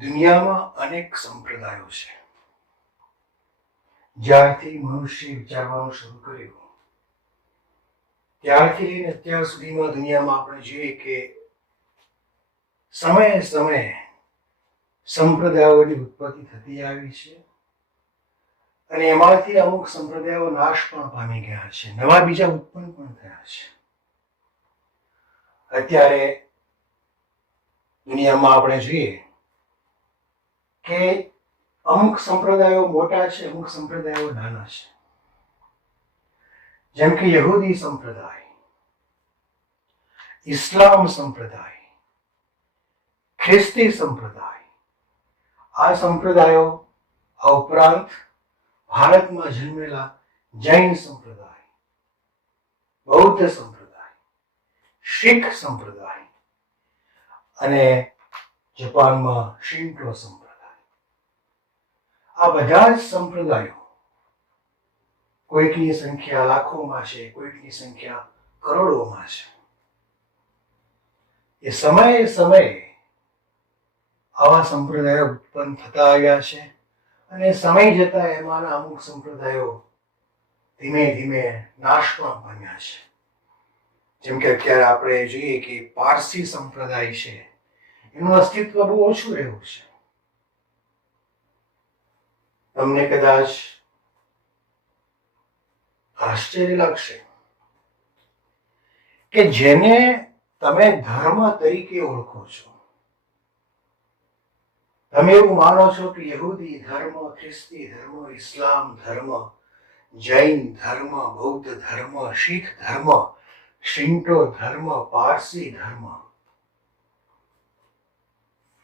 દુનિયામાં અનેક સંપ્રદાયો છે. જ્યારથી મનુષ્ય વિચારવાનું શરૂ કર્યું ત્યારથી લઈને અત્યાર સુધીમાં દુનિયામાં આપણે જોઈએ કે સમયે સમયે સંપ્રદાયોની ઉત્પત્તિ થતી આવી છે અને એમાંથી અમુક સંપ્રદાયો નાશ પણ પામી ગયા છે, નવા બીજા ઉત્પન્ન પણ થયા છે. અત્યારે દુનિયામાં આપણે જોઈએ કે અમુક સંપ્રદાયો મોટા છે, અમુક સંપ્રદાયો નાના છે. જેમ કે યહૂદી સંપ્રદાય, ઇસ્લામ સંપ્રદાય, ખ્રિસ્તી સંપ્રદાય, આ સંપ્રદાયો આ ઉપરાંત ભારતમાં જન્મેલા જૈન સંપ્રદાય, બૌદ્ધ સંપ્રદાય, શીખ સંપ્રદાય અને જાપાનમાં શિન્ટો સંપ્રદાય, આ બધા જ સંપ્રદાયો કોઈકની સંખ્યા લાખોમાં છે, કોઈકની સંખ્યા કરોડોમાં છે. એ સમયે સમયે આવા સંપ્રદાયો ઉત્પન્ન થતા આવ્યા છે અને સમય જતા એમાંના અમુક સંપ્રદાયો ધીમે ધીમે નાશ પણ પામ્યા છે. જેમ કે અત્યારે આપણે જોઈએ કે પારસી સંપ્રદાય છે, એનું અસ્તિત્વ બહુ ઓછું રહ્યું છે. તમને કદાચ આશ્ચર્ય લાગશે કે જેને તમે ધર્મ તરીકે ઓળખો છો, તમે એવું માનો છો કે યહૂદી ધર્મ, ખ્રિસ્તી ધર્મ, ઇસ્લામ ધર્મ, જૈન ધર્મ, બૌદ્ધ ધર્મ, શીખ ધર્મ, શિન્ટો ધર્મ, પારસી ધર્મ,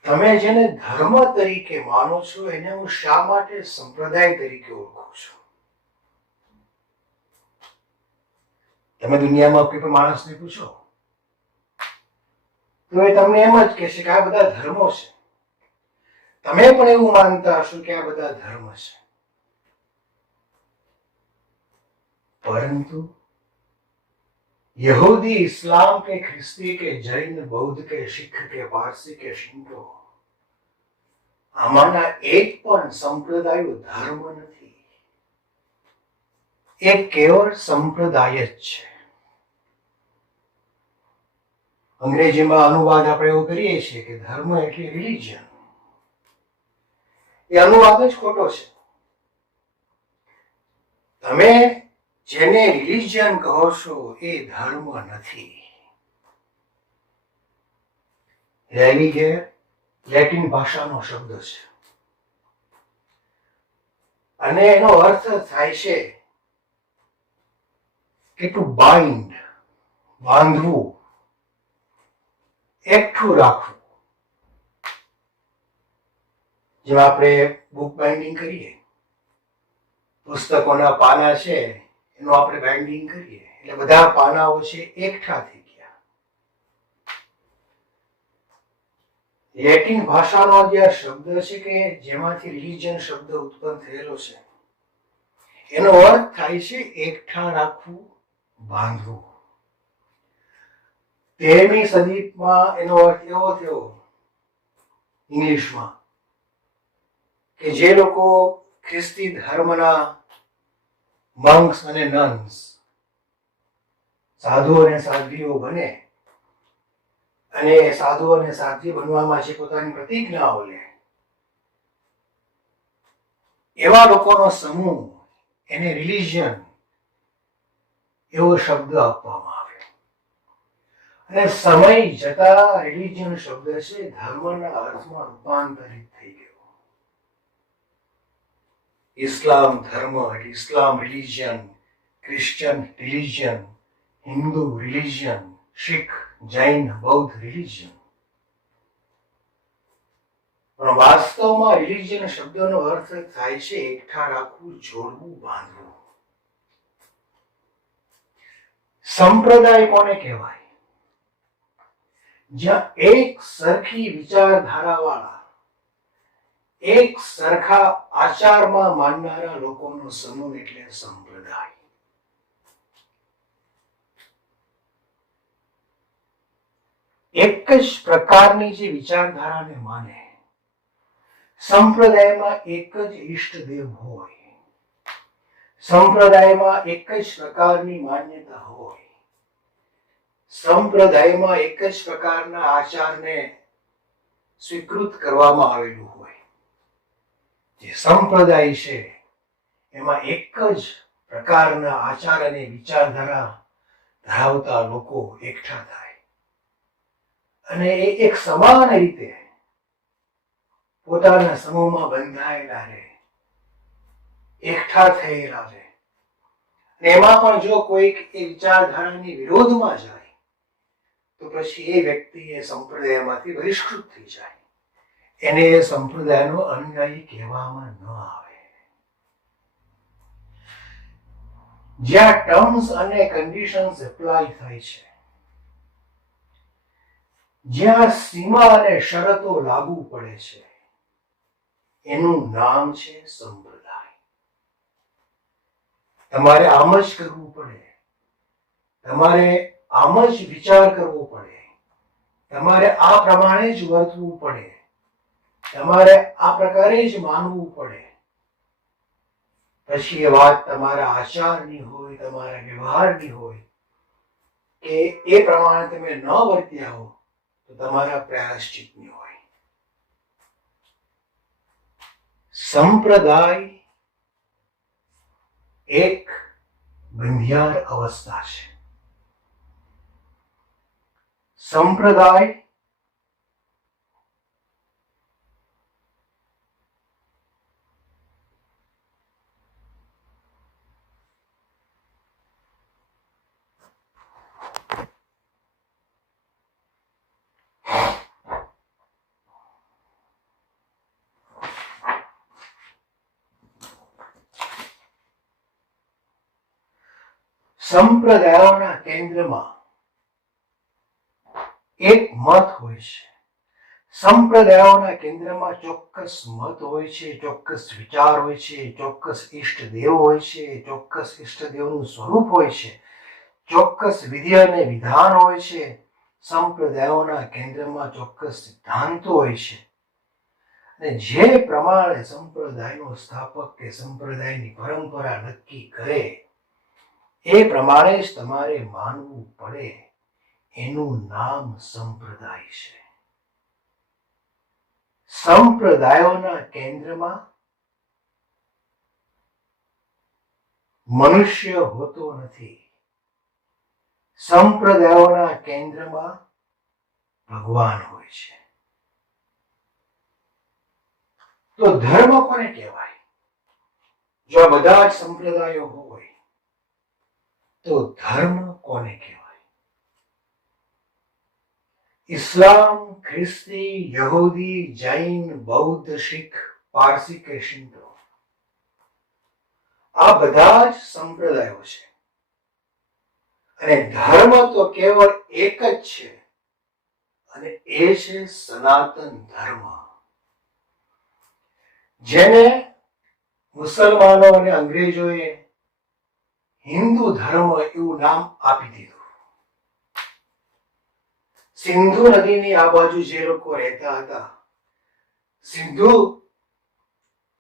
તમે જેને ધર્મ તરીકે માનો છો એને હું શા માટે સંપ્રદાય તરીકે ઓળખું છું? તમે દુનિયામાં કોઈ પણ માણસને પૂછો તો એ તમને એમ જ કહેશે કે આ બધા ધર્મો છે. તમે પણ એવું માનતા હશો કે આ બધા ધર્મ છે, પરંતુ યહૂદી, ઇસ્લામ કે ખ્રિસ્તી કે જૈન, બૌદ્ધ કે શીખ કે પારસી કે શિન્ટો, આમાંના એક પણ સંપ્રદાયો ધર્મ નથી. એ કેવળ સંપ્રદાય જ છે. અંગ્રેજીમાં અનુવાદ આપણે એવો કરીએ છીએ કે ધર્મ એટલે રિલિજન. એ અનુવાદ જ ખોટો છે. તમે જેને રિલિજન કહો છો એ ધર્મ નથી. રેલિગે લેટિન ભાષાનો શબ્દ છે અને એનો અર્થ થાય છે કે ટુ બાઇન્ડ, બાંધવું, એકઠું રાખવું. જેમ આપણે બુક બાઇન્ડિંગ કરીએ, પુસ્તકોના પાના છે એનું આપણે બાઇન્ડિંગ કરીએ એટલે બધા પાનાઓ છે એકઠા થઈ ગયા. લેટિન ભાષાનો જે શબ્દ છે કે જેમાંથી રિલિજન શબ્દ ઉત્પન્ન થયેલો છે, એનો અર્થ થાય છે એકઠા રાખવું, બાંધવું. 13મી સદીમાં એનો અર્થ એવો થયો ઇંગ્લિશમાં કે જે લોકો ખ્રિસ્તી ધર્મના મંક્સ અને નન્સ, સાધુ અને સાધ્વીઓ બને અને સાધુ અને સાધ્વી બનવામાં જે પોતાની પ્રતિજ્ઞાઓ લે, એવા લોકોનો સમૂહ, એને રિલિજન એવો શબ્દ આપવામાં આવ્યો. અને સમય જતા રિલિજન શબ્દ છે ધર્મના અર્થમાં રૂપાંતરિત થઈ ગયો. ઇસ્લામ ધર્મ એટલે Islam religion, Christian religion, Hindu religion, Sikh, Jain, બૌદ્ધ રિલિજન. પણ વાસ્તવમાં રિલિજન શબ્દનો અર્થ થાય છે એકઠા રાખવું, જોડવું, બાંધવું. સંપ્રદાય કોને કહેવાય? જ્યાં એક સરખી વિચારધારાવાળા, એક સરખા આચારમાં માનનારા લોકોનો સમૂહ એટલે સંપ્રદાય. એક જ પ્રકારની જે વિચારધારાને માને સંપ્રદાયમાં એક જ ઈષ્ટદેવ હોય, સંપ્રદાયમાં એક જ પ્રકારની માન્યતા હોય, સંપ્રદાયમાં એક જ પ્રકારના આચારને સ્વીકૃત કરવામાં આવેલું હોય. જે સંપ્રદાય છે એમાં એક જ પ્રકારના આચાર અને વિચારધારા ધરાવતા લોકો એકઠા થાય અને એ એક સમાન રીતે પોતાના સમૂહમાં બંધાયેલા રહે, એકઠા થયેલા રહે. એમાં પણ જો કોઈક એ વિચારધારાની વિરોધમાં જાય તો પછી એ વ્યક્તિ એ સંપ્રદાયમાંથી બહિષ્કૃત થઈ જાય, એને એ સંપ્રદાયનો અનુયાયી કહેવામાં ન આવે. જ્યાં ટર્મ્સ અને કન્ડિશન્સ એપ્લાય થાય છે, જ્યાં સીમા અને શરતો લાગુ પડે છે, એનું નામ છે સંપ્રદાય. તમારે આમ જ કરવું પડે, તમારે આમ જ વિચાર કરવો પડે, તમારે આ પ્રમાણે જ વર્તવું પડે, તમારે આ પ્રકારે જ માનવું પડે. પછી એ વાત તમારા આચારની હોય, તમારા વ્યવહારની હોય કે એ પ્રમાણે તમે ન વર્ત્યા હો તો તમારા પ્રાયશ્ચિતની હોય. સંપ્રદાય એક બંધિયાર અવસ્થા છે. સંપ્રદાય સંપ્રદાયોના કેન્દ્રમાં એક મત હોય છે. સંપ્રદાયોના કેન્દ્રમાં ચોક્કસ મત હોય છે, ચોક્કસ વિચાર હોય છે, ચોક્કસ ઈષ્ટદેવ હોય છે, ચોક્કસ ઈષ્ટદેવનું સ્વરૂપ હોય છે, ચોક્કસ વિધિ અને વિધાન હોય છે. સંપ્રદાયોના કેન્દ્રમાં ચોક્કસ સિદ્ધાંતો હોય છે અને જે પ્રમાણે સંપ્રદાયનો સ્થાપક કે સંપ્રદાયની પરંપરા નક્કી કરે એ પ્રમાણે જ તમારે માનવું પડે. એનું નામ સંપ્રદાય છે. સંપ્રદાયોના કેન્દ્રમાં મનુષ્ય હોતો નથી. સંપ્રદાયોના કેન્દ્રમાં ભગવાન હોય છે. તો ધર્મ કોને કહેવાય? જો આ બધા જ સંપ્રદાયો હોય તો ધર્મ કોને કહેવાય? ઇસ્લામ, ખ્રિસ્તી, યહૂદી, જૈન, બૌદ્ધ, શીખ, પારસી કે શિંતો, આ બધા જ સંપ્રદાયો છે અને ધર્મ તો કેવળ એક જ છે અને એ છે સનાતન ધર્મ, જેને મુસલમાનો અને અંગ્રેજોએ હિન્દુ ધર્મ એવું નામ આપી દીધું. સિંધુ નદીની આ બાજુ જે લોકો રહેતા હતા,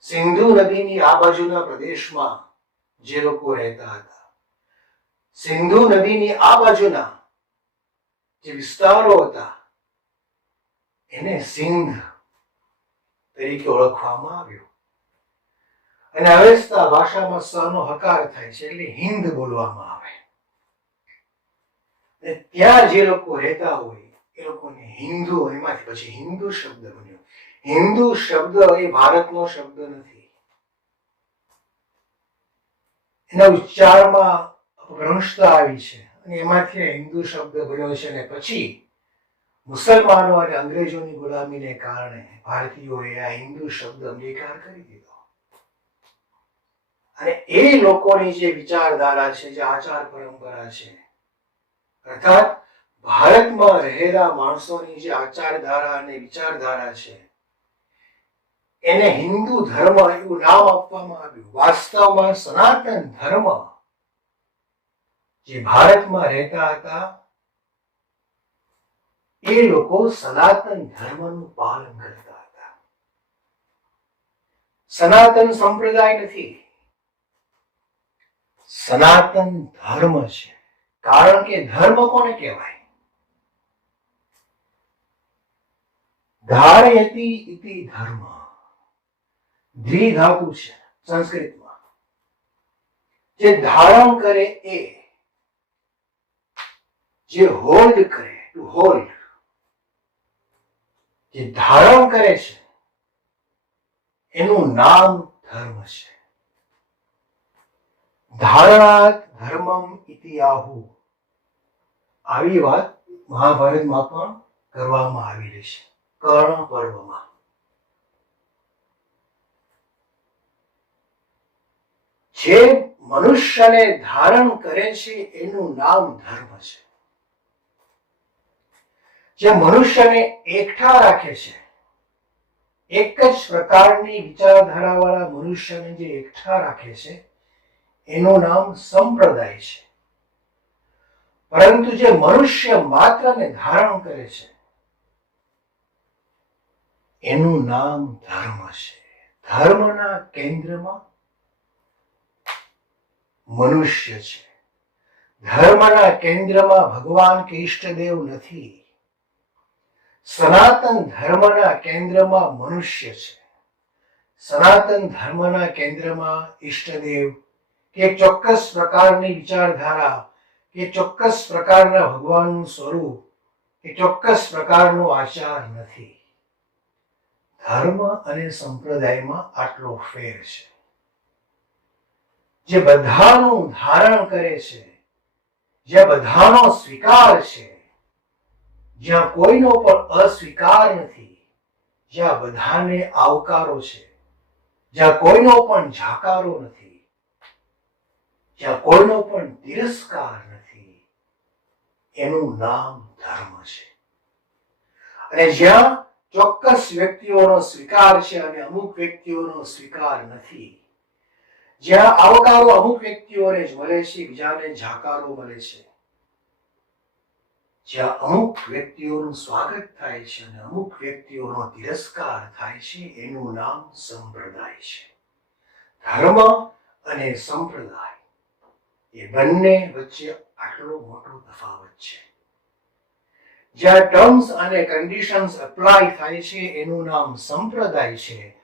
સિંધુ નદીની આ બાજુના પ્રદેશમાં જે લોકો રહેતા હતા, સિંધુ નદીની આ બાજુના જે વિસ્તારો હતા એને સિંધ તરીકે ઓળખવામાં આવ્યું. અને અવેસ્તા ભાષામાં સનો હકાર થાય છે એટલે હિન્દ બોલવામાં આવે. અને ત્યાં જે લોકો રહેતા હોય એ લોકોને હિન્દુ, એમાંથી પછી હિન્દુ શબ્દ બન્યો. હિન્દુ શબ્દ એ ભારતનો શબ્દ નથી. એના ઉચ્ચારમાં અપભ્રંશતા આવી છે અને એમાંથી હિન્દુ શબ્દ બન્યો છે. અને પછી મુસલમાનો અને અંગ્રેજોની ગુલામીને કારણે ભારતીયોએ આ હિન્દુ શબ્દ અંગીકાર કરી દીધો. અને એ લોકોની જે વિચારધારા છે, જે આચાર પરંપરા છે, અર્થાત ભારતમાં રહેલા માણસોની જે આચારધારા અને વિચારધારા છે, એને હિન્દુ ધર્મ એવું નામ આપવામાં આવ્યું. વાસ્તવમાં સનાતન ધર્મ જે ભારતમાં રહેતા હતા એ લોકો સનાતન ધર્મનું પાલન કરતા હતા. સનાતન સંપ્રદાય નથી, સનાતન ધર્મ છે. કારણ કે ધર્મ કોને કહેવાય? ધારયતિ ઇતિ ધર્મ. ધ્રી ધાતુ છે સંસ્કૃતમાં. જે ધારણ કરે એ, જે હોલ્ડ કરે, ટુ હોલ્ડ, જે ધારણ કરે છે એનું નામ ધર્મ છે. ધારણાત ધર્મમ ઇતિ આહુ. આવી વાત મહાભારતમાં પણ કરવામાં આવેલી છે, કર્ણ પર્વમાં. જે મનુષ્યને ધારણ કરે છે એનું નામ ધર્મ છે. જે મનુષ્યને એકઠા રાખે છે, એક જ પ્રકારની વિચારધારા વાળા મનુષ્યને જે એકઠા રાખે છે એનું નામ સંપ્રદાય છે. પરંતુ જે મનુષ્ય માત્રને ધારણ કરે છે એનું નામ ધર્મ છે. ધર્મના કેન્દ્રમાં મનુષ્ય છે. ધર્મના કેન્દ્રમાં ભગવાન કે ઈષ્ટદેવ નથી. સનાતન ધર્મના કેન્દ્રમાં મનુષ્ય છે. સનાતન ધર્મના કેન્દ્રમાં ઈષ્ટદેવ કે ચોક્કસ પ્રકારની વિચારધારા કે ચોક્કસ પ્રકારના ભગવાનનું સ્વરૂપ કે ચોક્કસ પ્રકારનો આચાર નથી. ધર્મ અને સંપ્રદાયમાં આટલો ફેર છે. જે બધાનું ધારણ કરે છે, જે બધાનો સ્વીકાર છે, જ્યાં કોઈનો પણ અસ્વીકાર નથી, જ્યાં બધાને આવકારો છે, જ્યાં કોઈનો પણ જાકારો નથી, જ્યાં કોઈનો પણ તિરસ્કાર નથી, એનું નામ ધર્મ છે. અને જ્યાં ચોક્કસ વ્યક્તિઓનો સ્વીકાર છે અને અમુક વ્યક્તિઓનો સ્વીકાર નથી, જ્યાં આવકારો અમુક વ્યક્તિઓને જ મળે છે, બીજાને જાકારો મળે છે, જ્યાં અમુક વ્યક્તિઓનું સ્વાગત થાય છે અને અમુક વ્યક્તિઓનો તિરસ્કાર થાય છે, એનું નામ સંપ્રદાય છે. ધર્મ અને સંપ્રદાય એ બંને વચ્ચે આટલો મોટો તફાવત છે. જ્યાં ટર્મ્સ અને કન્ડિશન્સ એપ્લાય થાય છે એનું નામ સંપ્રદાય છે,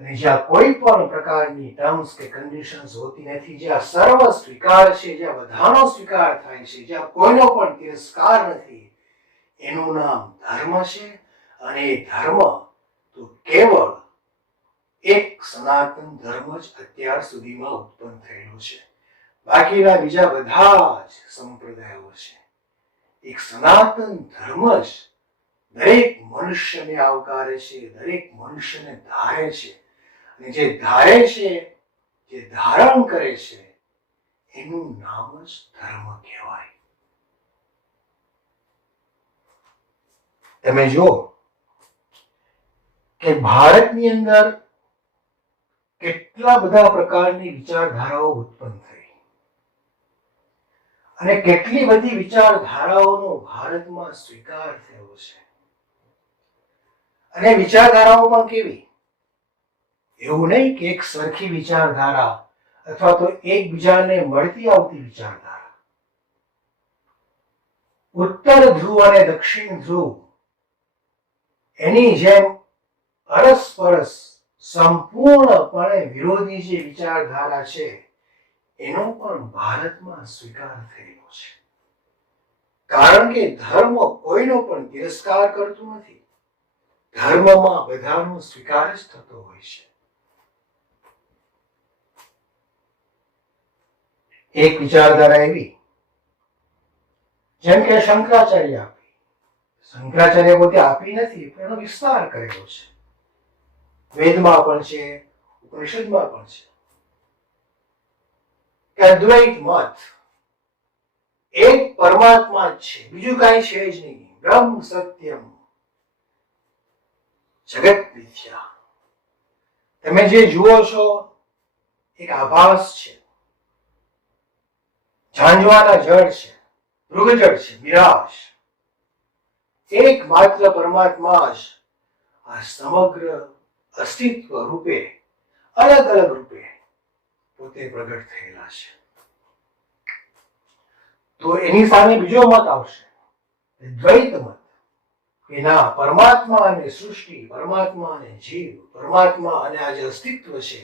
અને જ્યાં કોઈ પણ પ્રકારની ટર્મ્સ કે કન્ડિશન્સ હોતી નથી, જ્યાં સર્વ સ્વીકાર છે, જ્યાં બધાનો સ્વીકાર થાય છે, જ્યાં કોઈનો પણ તિરસ્કાર નથી, એનું નામ ધર્મ છે. અને એ ધર્મ તો કેવળ એક સનાતન ધર્મ જ અત્યાર સુધીમાં ઉત્પન્ન થયેલો છે. બાકીના બીજા બધા જ સંપ્રદાયો છે. એક સનાતન ધર્મ જ દરેક મનુષ્યને આવકારે છે, દરેક મનુષ્યને ધારે છે, અને જે ધારે છે, જે ધારણ કરે છે, એનું નામ જ ધર્મ કહેવાય. તમે જો કે ભારતની અંદર કેટલા બધા પ્રકારની વિચારધારાઓ ઉત્પન્ન થઈ અને કેટલી બધી વિચારધારાઓનો ભારતમાં સ્વીકાર થયો છે. અને વિચારધારાઓ પણ કેવી? એવું નહીં કે એક સરખી વિચારધારા અથવા તો એકબીજાને મળતી આવતી વિચારધારા. ઉત્તર ધ્રુવ અને દક્ષિણ ધ્રુવ એની જેમ અરસપરસ સંપૂર્ણપણે વિરોધી જે વિચારધારા છે એનો પણ ભારતમાં સ્વીકાર થયેલો છે. કારણ કે ધર્મ કોઈનો પણ તિરસ્કાર કરતું નથી. ધર્મમાં બધાનો સ્વીકાર જ થતો હોય છે. એક વિચારધારા એવી જેમ કે શંકરાચાર્ય આપી. શંકરાચાર્ય પોતે આપી નથી, પણ એનો વિસ્તાર કરેલો છે. વેદમાં પણ છે, ઉપનિષદમાં પણ છે કે અદ્વૈત મત એક પરમાત્મા જ છે, બીજું કાંઈ છે જ નહીં. બ્રહ્મ સત્યમ જગત મિથ્યા. તમે જે જુઓ છો એક આભાસ છે, ઝાંઝવાના જળ છે, મૃગજળ છે, મિરાજ. એકમાત્ર પરમાત્મા જ આ સમગ્ર અસ્તિત્વ રૂપે અલગ અલગ રૂપે પોતે પ્રગટ થયેલા છે. તો એની સામે બીજો મત આવશે, દ્વૈત મત, કે ના, પરમાત્મા અને સૃષ્ટિ, પરમાત્મા અને જીવ, પરમાત્મા અને આ જે અસ્તિત્વ છે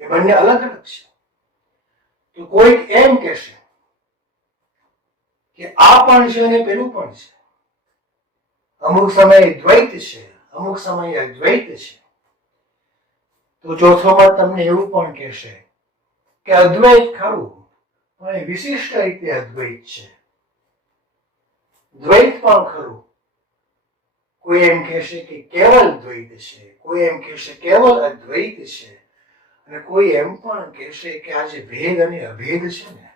એ બંને અલગ અલગ છે. તો કોઈક એમ કહેશે કે આ પણ છે અને પેલું પણ છે. અમુક સમયે દ્વૈત છે, અમુક સમયે અદ્વૈત છે. તો ચોથો મત તમને એવું પણ કહેશે કે અદ્વૈત ખરું, પણ એ વિશિષ્ટ રીતે અદ્વૈત છે. દ્વૈત પણ ખરું, કોઈ એમ કહેશે કે કેવલ દ્વૈત છે, કોઈ એમ કહેશે કેવલ અદ્વૈત છે, અને કોઈ એમ પણ કહેશે કે આ જે ભેદ અને અભેદ છે ને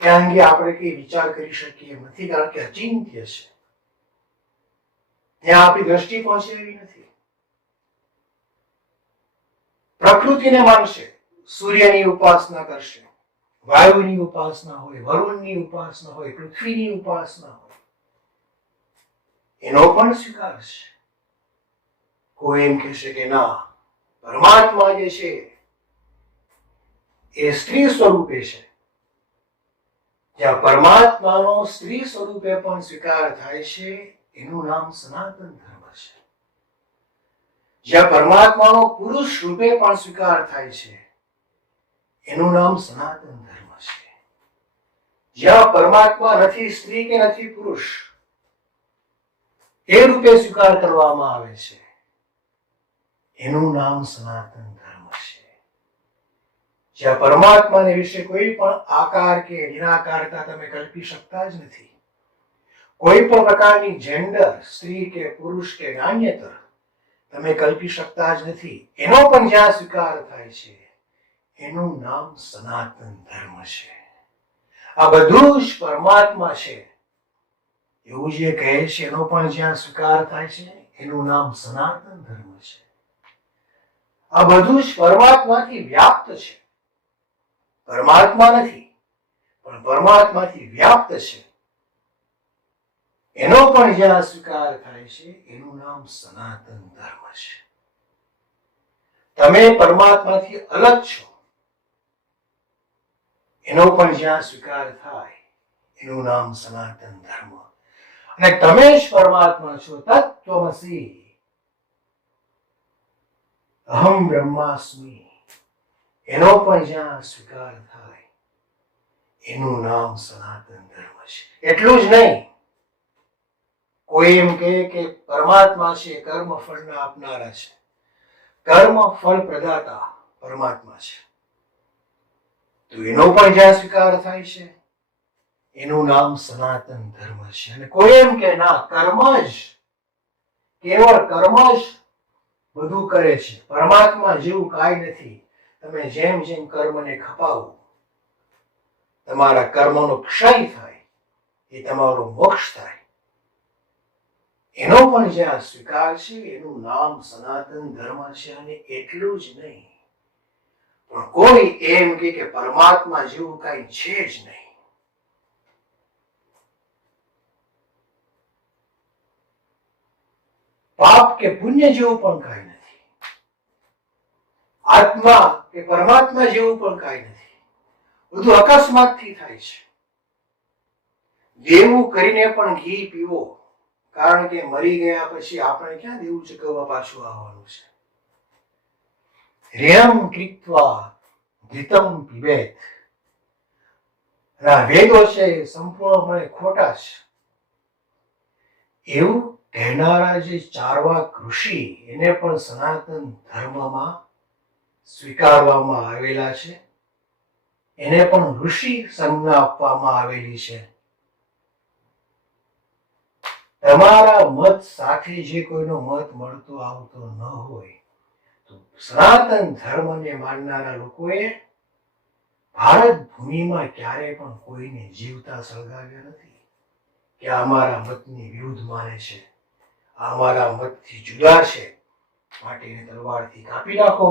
એ અંગે આપણે કઈ વિચાર કરી શકીએ નથી, કારણ કે અચિંત્ય છે, ત્યાં આપણી દ્રષ્ટિ પહોંચે એવી નથી. પ્રકૃતિને માનશે, સૂર્યની ઉપાસના કરશે, વાયુની ઉપાસના હોય, વરુણની ઉપાસના હોય, પૃથ્વીની ઉપાસના હોય, એનો પણ સ્વીકાર છે. કોઈ એમ કહેશે કે ના, પરમાત્મા જે છે એ સ્ત્રી સ્વરૂપે છે. જ્યાં પરમાત્માનો સ્ત્રી સ્વરૂપે પણ સ્વીકાર થાય છે એનું નામ સનાતન ધર્મ છે. જ્યાં પરમાત્માનો પુરુષ રૂપે પણ સ્વીકાર થાય છે એનું નામ સનાતન ધર્મ છે. જ્યાં પરમાત્મા નથી સ્ત્રી કે નથી પુરુષ એ રૂપે સ્વીકાર કરવામાં આવે છે એનું નામ સનાતન ધર્મ છે. જ્યાં પરમાત્માને વિશે કોઈ પણ આકાર કે નિરાકારતા તમે કલ્પી શકતા જ નથી, કોઈ પણ પ્રકારની જેન્ડર, સ્ત્રી કે પુરુષ કે નાન્યતર તમે કલ્પી શકતા જ નથી, એનો પણ જ્યાં સ્વીકાર થાય છે એનું નામ સનાતન ધર્મ છે. આ બધું જ પરમાત્મા છે એવું જે કહે છે એનો પણ જ્યાં સ્વીકાર થાય છે એનું નામ સનાતન ધર્મ છે. આ બધું જ પરમાત્માથી વ્યાપ્ત છે, પરમાત્મા નથી પણ પરમાત્માથી વ્યાપ્ત છે, એનો પણ જ્યાં સ્વીકાર થાય છે એનું નામ સનાતન ધર્મ છે. તમે પરમાત્માથી અલગ છો એનો પણ જ્યાં સ્વીકાર થાય એનું નામ સનાતન ધર્મ. અને તમે જ પરમાત્મા છો, તત્વમસી અહમ બ્રહ્માસ્મિ, એનો પણ જ્યાં સ્વીકાર થાય એનું નામ સનાતન ધર્મ છે. એટલું જ નહીં, કોઈ એમ કહે કે પરમાત્મા છે કર્મ ફળના આપનારા છે, કર્મ ફળ પ્રદાતા પરમાત્મા છે, તો એનો પણ જ્યાં સ્વીકાર થાય છે એનું નામ સનાતન ધર્મ છે. અને કોઈ એમ કે ના, કર્મ જ, કેવળ કર્મ જ બધું કરે છે, પરમાત્મા જેવું કાંઈ નથી, તમે જેમ જેમ કર્મને ખપાવો તમારા કર્મનો ક્ષય થાય, એ તમારો મોક્ષ થાય, એનો પણ જ્યાં સ્વીકાર છે એનું નામ સનાતન ધર્મ છે. અને એટલું જ નહીં, પણ કોઈ એમ કે પરમાત્મા જેવું કઈ છે જ નહીં, પાપ કે પુણ્ય જેવું પણ કઈ નથી, આત્મા કે પરમાત્મા જેવું પણ કઈ નથી, બધું અકસ્માતથી થાય છે. દેવું કરીને પણ ઘી પીવો, કારણ કે મરી ગયા પછી આપણે ક્યાં દેવું ચૂકવવા પાછું આવવાનું છે. ઋણમ કૃત્વા ઘૃતમ પિબેત, વેદો છે એ સંપૂર્ણપણે ખોટા છે એવું કહેનારા જે ચારવાક ઋષિ, એને પણ સનાતન ધર્મમાં સ્વીકારવામાં આવેલા છે, એને પણ ઋષિ સંજ્ઞા આપવામાં આવેલી છે. તમારા મત સાથે જે કોઈનો મત મળતો આવતો ન હોય તો સનાતન ધર્મને માનનારા લોકોએ ભારત ભૂમિમાં ક્યારેય પણ કોઈને જીવતા સળગાવ્યા નથી કે અમારા મતની વિરુદ્ધ માને છે, અમારા મતથી જુદા છે, માટે એને તલવારથી કાપી નાખો,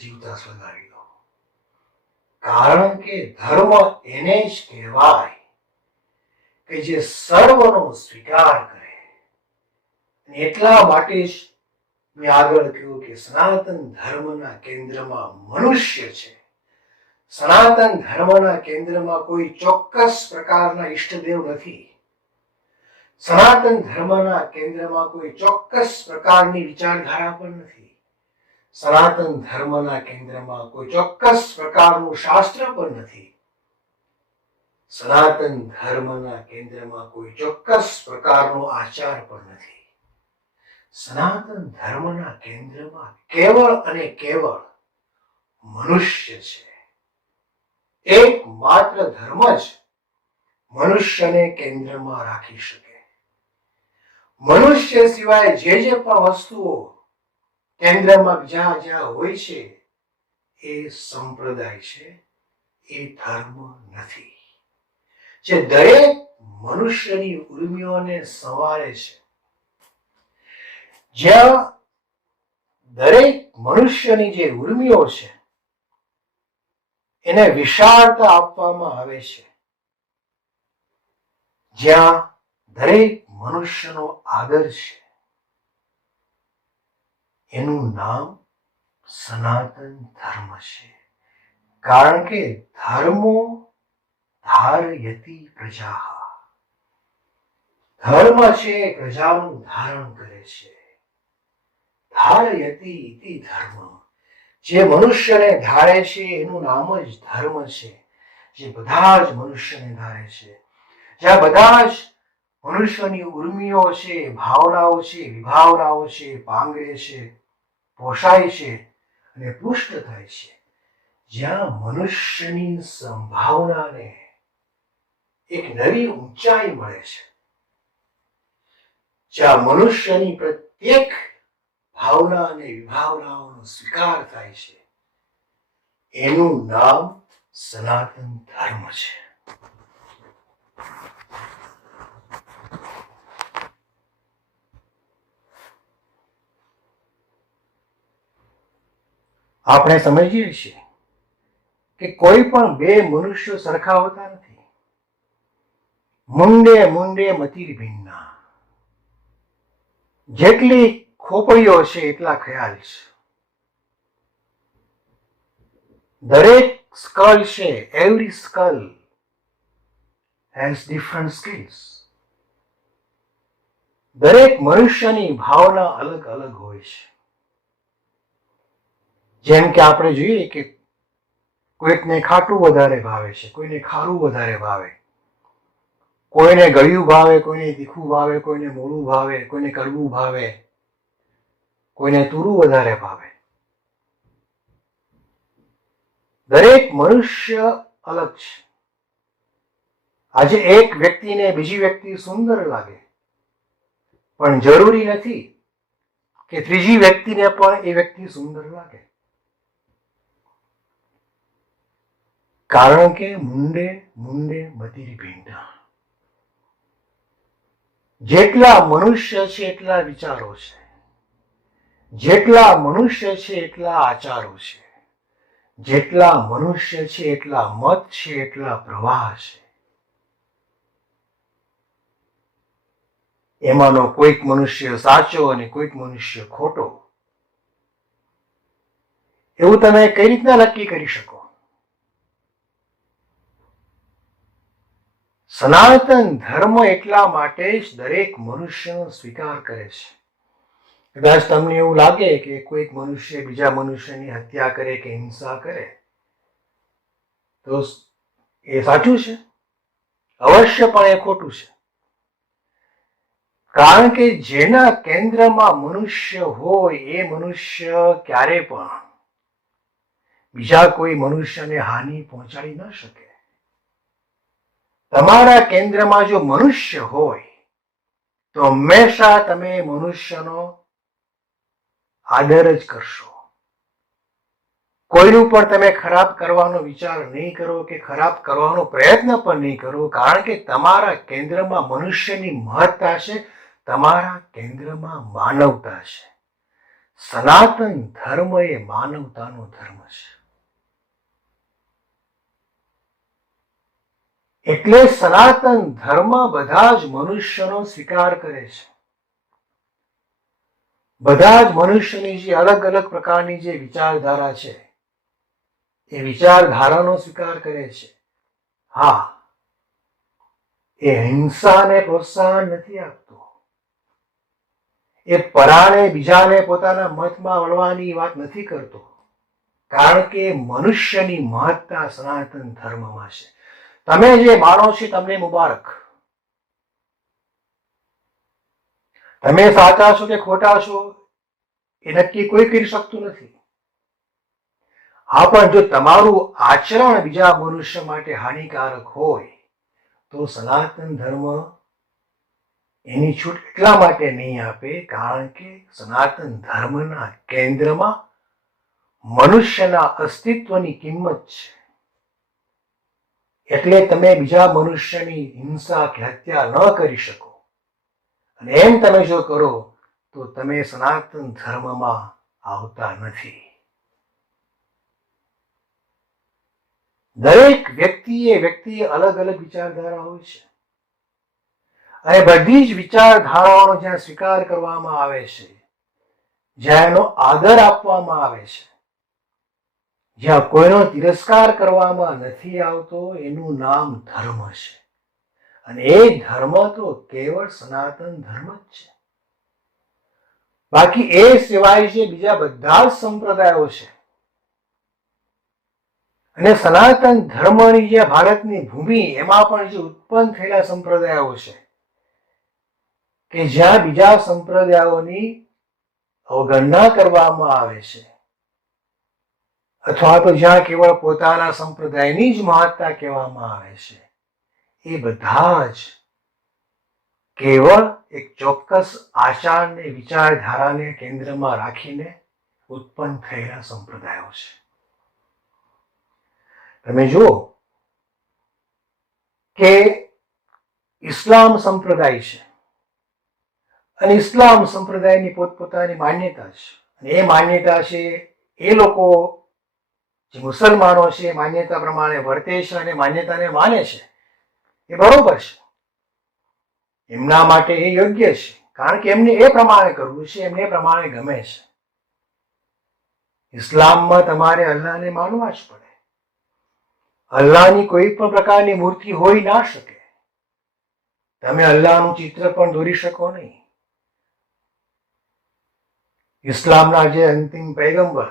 જીવતા સળગાવી દો. કારણ કે ધર્મ એને જ કહેવાય કે જે સર્વનો સ્વીકાર કરે. એટલા માટે જ મેં આગળ કહ્યું કે સનાતન ધર્મના કેન્દ્રમાં મનુષ્ય છે. સનાતન ધર્મના કેન્દ્રમાં કોઈ ચોક્કસ પ્રકારના ઈષ્ટદેવ નથી. સનાતન ધર્મના કેન્દ્રમાં કોઈ ચોક્કસ પ્રકારની વિચારધારા પણ નથી. સનાતન ધર્મના કેન્દ્રમાં કોઈ ચોક્કસ પ્રકારનું શાસ્ત્ર પણ નથી. સનાતન ધર્મના કેન્દ્રમાં કોઈ ચોક્કસ પ્રકારનો આચાર પણ નથી. સનાતન ધર્મના કેન્દ્રમાં કેવળ અને કેવળ મનુષ્ય છે. એકમાત્ર ધર્મ જ મનુષ્યને કેન્દ્રમાં રાખી શકે. મનુષ્ય સિવાય જે પણ વસ્તુઓ કેન્દ્રમાં જ્યાં જ્યાં હોય છે એ સંપ્રદાય છે, એ ધર્મ નથી. જે દરેક મનુષ્યની ઉર્મિઓને સંવારે છે, જ્યાં દરેક મનુષ્યની જે ઉર્મિઓ છે એને વિશાળતા આપવામાં આવે છે, જ્યાં દરેક મનુષ્યનો આદર છે, એનું નામ સનાતન ધર્મ છે. કારણ કે ધર્મો ધારયતિ પ્રજા. ધર્મ છે પ્રજાનું ધારણ કરે છે. ધારયતિ ઇતિ ધર્મ. જે મનુષ્યને ધારે છે એનું નામ જ ધર્મ છે. જે બધા જ મનુષ્યને ધારે છે, જ્યાં બધા જ મનુષ્યની ઉર્મિઓ છે, ભાવનાઓ છે, વિભાવનાઓ છે, પાંગરે છે, પોષાય છે અને પુષ્ટ થાય છે, જ્યાં મનુષ્યની સંભાવનાને એક નવી ઊંચાઈ મળે છે, જ્યાં મનુષ્યની પ્રત્યેક ભાવના અને વિભાવનાઓનો સ્વીકાર થાય છે, એનું નામ સનાતન ધર્મ છે. આપણે સમજીએ છીએ કે કોઈ પણ બે મનુષ્યો સરખા હોતા નથી. મુંડે મુંડે મતિર ભિન્ના. જેટલી ખોપડીઓ છે એટલા ખ્યાલ છે. દરેક સ્કલ છે, every skull has different skills. દરેક મનુષ્યની ભાવના અલગ અલગ હોય છે. જેમ કે આપણે જોઈએ કે કોઈકને ખાટું વધારે ભાવે છે, કોઈને ખારું વધારે ભાવે, કોઈને ગળ્યું ભાવે, કોઈને તીખું ભાવે, કોઈને મોળું ભાવે, કોઈને કડવું ભાવે, કોઈને તુરું વધારે ભાવે. દરેક મનુષ્ય અલગ છે. આજે એક વ્યક્તિને બીજી વ્યક્તિ સુંદર લાગે, પણ જરૂરી નથી કે ત્રીજી વ્યક્તિને પણ એ વ્યક્તિ સુંદર લાગે. કારણ કે મુંડે મુંડે મતિર ભિન્ના. જેટલા મનુષ્ય છે એટલા વિચારો છે, જેટલા મનુષ્ય છે એટલા આચારો છે, જેટલા મનુષ્ય છે એટલા મત છે, એટલા પ્રવાહ છે. એમાંનો કોઈક મનુષ્ય સાચો અને કોઈક મનુષ્ય ખોટો, એવું તમે કઈ રીતના નક્કી કરી શકો? સનાતન ધર્મ એટલા માટે જ દરેક મનુષ્યનો સ્વીકાર કરે છે. કદાચ તમને એવું લાગે કે કોઈક મનુષ્ય બીજા મનુષ્યની હત્યા કરે કે હિંસા કરે તો એ સાચું છે? અવશ્યપણે એ ખોટું છે. કારણ કે જેના કેન્દ્રમાં મનુષ્ય હોય એ મનુષ્ય ક્યારે પણ બીજા કોઈ મનુષ્યને હાનિ પહોંચાડી ન શકે. તમારા કેન્દ્રમાં જો મનુષ્ય હોય તો હંમેશા તમે મનુષ્યનો આદર જ કરશો. કોઈનું પણ તમે ખરાબ કરવાનો વિચાર નહીં કરો કે ખરાબ કરવાનો પ્રયત્ન પણ નહીં કરો, કારણ કે તમારા કેન્દ્રમાં મનુષ્યની મહત્તા છે, તમારા કેન્દ્રમાં માનવતા છે. સનાતન ધર્મ એ માનવતાનો ધર્મ છે. એટલે સનાતન ધર્મ બધા જ મનુષ્યનો સ્વીકાર કરે છે. બધા જ મનુષ્યની જે અલગ અલગ પ્રકારની જે વિચારધારા છે એ વિચારધારાનો સ્વીકાર કરે છે. હા, એ હિંસાને પ્રોત્સાહન નથી આપતો. એ પરાણે બીજાને પોતાના મતમાં વળવાની વાત નથી કરતો. કારણ કે મનુષ્યની મહત્તા સનાતન ધર્મમાં છે. તમે જે માનો છો તમને મુબારક. તમે સાચા છો કે ખોટા છો એ નક્કી કોઈ કરી શકતું નથી. હા, પણ જો તમારું આચરણ બીજા મનુષ્ય માટે હાનિકારક હોય તો સનાતન ધર્મ એની છૂટ એટલા માટે નહીં આપે કારણ કે સનાતન ધર્મના કેન્દ્રમાં મનુષ્યના અસ્તિત્વની કિંમત છે. એટલે તમે બીજા મનુષ્યની હિંસા કે હત્યા ન કરી શકો. અને એમ તમે જો કરો તો તમે સનાતન ધર્મમાં આવતા નથી. દરેક વ્યક્તિએ અલગ અલગ વિચારધારા હોય છે અને બધી જ વિચારધારાઓનો જ્યાં સ્વીકાર કરવામાં આવે છે, જ્યાં એનો આદર આપવામાં આવે છે, જ્યાં કોઈનો તિરસ્કાર કરવામાં નથી આવતો, એનું નામ ધર્મ છે. અને એ ધર્મ તો કેવળ સનાતન ધર્મ જ છે. બાકી એ સિવાય જે બીજા બધા જ સંપ્રદાયો છે અને સનાતન ધર્મની જે ભારતની ભૂમિ એમાં પણ જે ઉત્પન્ન થયેલા સંપ્રદાયો છે કે જ્યાં બીજા સંપ્રદાયોની અવગણના કરવામાં આવે છે અથવા તો જ્યાં કેવળ પોતાના સંપ્રદાયની જ મહત્તા કહેવામાં આવે છે, એ બધા જ કેવળ એક ચોક્કસ આચારને વિચારધારાને કેન્દ્રમાં રાખીને ઉત્પન્ન થયેલા સંપ્રદાયો છે. તમે જુઓ કે ઇસ્લામ સંપ્રદાય છે અને ઇસ્લામ સંપ્રદાયની પોતપોતાની માન્યતા છે. અને એ માન્યતા છે એ લોકો જે મુસલમાનો છે માન્યતા પ્રમાણે વર્તે છે અને માન્યતાને માને છે. એ બરોબર છે, એમના માટે એ યોગ્ય છે કારણ કે એમને એ પ્રમાણે કરવું છે, એમને એ પ્રમાણે ગમે છે. ઇસ્લામમાં તમારે અલ્લાહને માનવા જ પડે. અલ્લાહની કોઈ પણ પ્રકારની મૂર્તિ હોઈ ના શકે. તમે અલ્લાહનું ચિત્ર પણ દોરી શકો નહીં. ઇસ્લામના જે અંતિમ પૈગંબર,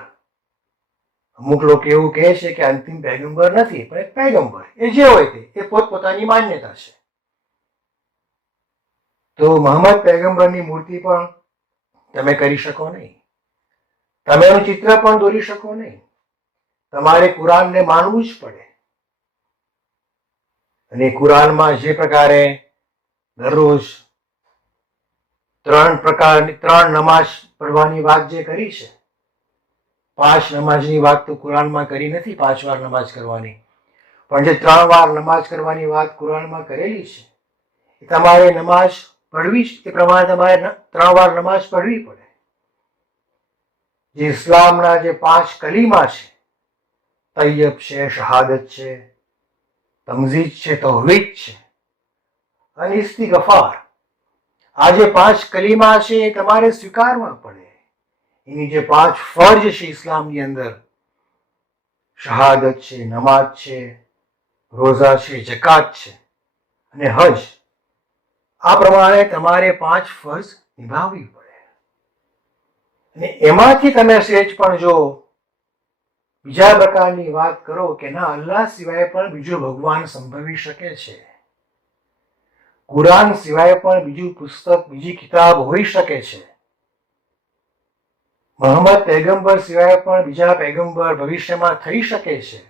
અમુક લોકો એવું કહે છે કે અંતિમ પૈગંબર નથી પણ એક પૈગંબર, એ જે હોય તે એ પોતપોતાની માન્યતા છે. તો મોહમ્મદ પૈગંબરની મૂર્તિ પણ તમે કરી શકો નહીં, તમે એનું ચિત્ર પણ દોરી શકો નહીં. તમારે કુરાનને માનવું જ પડે. અને કુરાનમાં જે પ્રકારે દરરોજ 3 નમાઝ પઢવાની વાત જે કરી છે, 5 નમાઝની વાત તો કુરાનમાં કરી નથી, 5 વાર નમાઝ કરવાની, પણ જે 3 વાર નમાઝ કરવાની વાત કુરાનમાં કરેલી છે એ તમારે નમાઝ પઢવી જ, એ પ્રમાણે તમારે 3 વાર નમાઝ પઢવી પડે. જે ઇસ્લામના જે 5 કલીમા છે, તૈયબ છે, શહાદત છે, તમઝીદ છે, તૌહીદ છે અને ઇસ્તિગફાર, આ જે 5 કલીમા છે એ તમારે સ્વીકારવા પડે. એની જે 5 ફરજ છે ઇસ્લામની અંદર, શહાદત છે, નમાઝ છે, રોઝા છે, જકાત છે અને હજ, આ પ્રમાણે તમારે 5 ફરજ નિભાવવી પડે. અને એમાંથી તમે સહેજ પણ જો બીજા પ્રકારની વાત કરો કે ના, અલ્લાહ સિવાય પણ બીજો ભગવાન સંભવી શકે છે, કુરાન સિવાય પણ બીજું પુસ્તક, બીજી કિતાબ હોઈ શકે છે, મોહમ્મદ પૈગંબર સિવાય પણ બીજા પૈગંબર ભવિષ્યમાં થઈ શકે છે,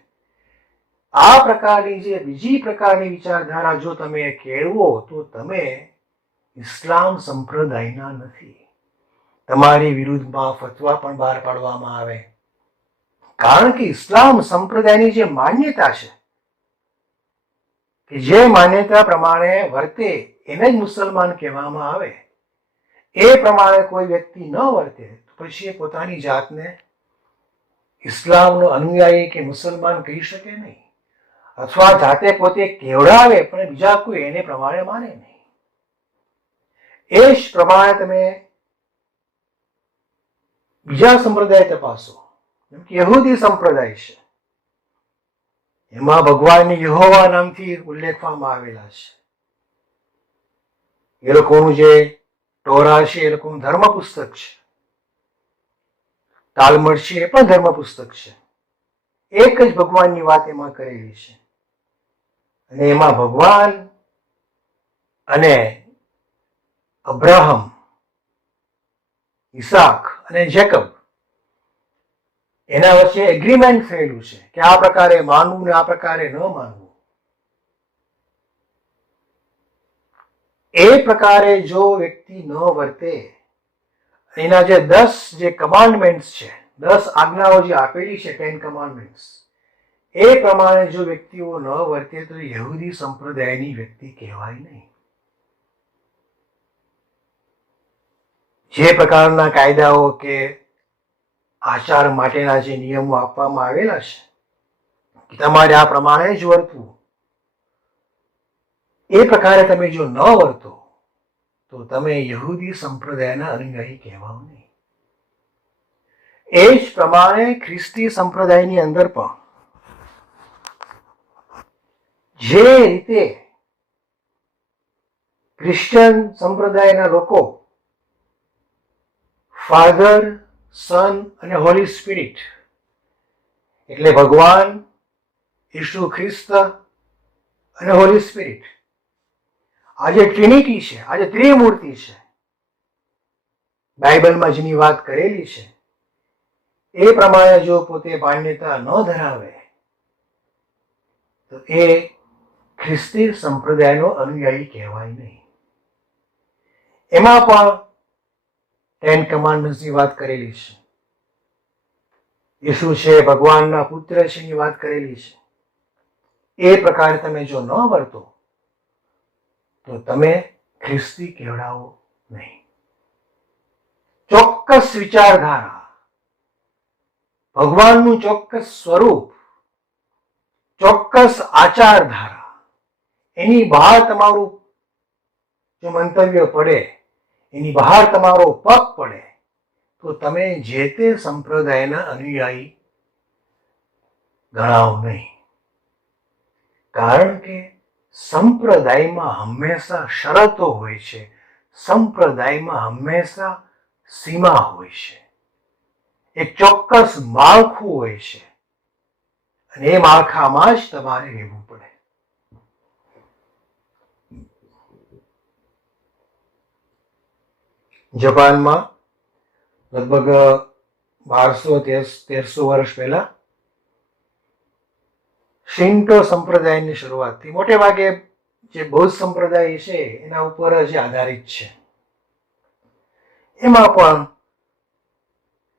આ પ્રકારની જે બીજી પ્રકારની વિચારધારા જો તમે કેળવો તો તમે ઇસ્લામ સંપ્રદાયના નથી. તમારી વિરુદ્ધમાં ફતવા પણ બહાર પાડવામાં આવે. કારણ કે ઇસ્લામ સંપ્રદાયની જે માન્યતા છે કે જે માન્યતા પ્રમાણે વર્તે એને જ મુસલમાન કહેવામાં આવે, એ પ્રમાણે કોઈ વ્યક્તિ ન વર્તે તો પછી એ પોતાની જાતને ઇસ્લામનો અનુયાયી કે મુસલમાન કહી શકે નહીં, અથવા જાતે પોતે કેવડાવે પણ બીજા કોઈ એને પ્રમાણે માને નહીં. એ જ પ્રમાણે તમે બીજા સંપ્રદાય તપાસો, જેમ કે યહૂદી સંપ્રદાય છે, એમાં ભગવાનની યહોવા નામથી ઉલ્લેખવામાં આવેલા છે. એ લોકોનું જે ટોરા છે એ લોકોનું ધર્મ પુસ્તક છે. તાલમુડ છે એ પણ ધર્મ પુસ્તક છે. એક જ ભગવાનની વાત એમાં કરેલી છે. અને એમાં ભગવાન અને અબ્રાહમ, ઈસાક અને જેકબ એના વચ્ચે એગ્રીમેન્ટ થયેલું છે કે આ પ્રકારે માનવું ને આ પ્રકારે ન માનવું. એ પ્રકારે જો વ્યક્તિ ન વર્તે, એના જે 10 જે કમાન્ડમેન્ટ્સ છે, 10 આજ્ઞાઓ જે આપેલી છે, 10 કમાન્ડમેન્ટ્સ, એ પ્રમાણે જો વ્યક્તિઓ ન વર્તે તો યહૂદી સંપ્રદાયની વ્યક્તિ કહેવાય નહીં. જે પ્રકારના કાયદાઓ કે આચાર માટેના જે નિયમો આપવામાં આવેલા છે કે તમારે આ પ્રમાણે જ વર્તવું, એ પ્રકારે તમે જો ન વર્તો તો તમે યહૂદી સંપ્રદાયના અનુયાયી કહેવાઓ નહીં. એ જ પ્રમાણે ખ્રિસ્તી સંપ્રદાયની અંદર પણ જે રીતે ક્રિશ્ચિયન સંપ્રદાયના લોકો ફાધર, સન અને હોલી સ્પિરિટ એટલે ભગવાન, ઈસુ ખ્રિસ્ત અને હોલી સ્પિરિટ, આ જે ટ્રિનિટી છે, આ જે ત્રિમૂર્તિ છે, બાઇબલમાં જેની વાત કરેલી છે, એ પ્રમાણે જો પોતે માન્યતા ન ધરાવે તો એ ખ્રિસ્તી સંપ્રદાયનો અનુયાયી કહેવાય નહીં. એમાં પણ 10 કમાન્ડમેન્ટ્સની વાત કરેલી છે. ઈસુ છે ભગવાનના પુત્ર છે એની વાત કરેલી છે. એ પ્રકારે તમે જો ન વર્તો તો તમે ખ્રિસ્તી કહેવાઓ નહીં. ચોક્કસ વિચારધારા, ભગવાનનું ચોક્કસ સ્વરૂપ, ચોક્કસ આચારધારા, એની બહાર તમારું જો મંતવ્ય પડે, એની બહાર તમારો પગ પડે તો તમે જે તે સંપ્રદાયના અનુયાયી ગણાવ નહીં. કારણ કે સંપ્રદાયમાં હંમેશા શરતો હોય છે, સંપ્રદાયમાં હંમેશા સીમા હોય છે, એક ચોક્કસ માળખું હોય છે, અને એ માળખામાં જ તમારે રહેવું પડે. જાપાનમાં લગભગ 1200-1300 વર્ષ પહેલા શિન્ટો સંપ્રદાયની શરૂઆત થઈ. મોટે ભાગે જે બૌદ્ધ સંપ્રદાય છે એના ઉપર જ આધારિત છે. એમાં પણ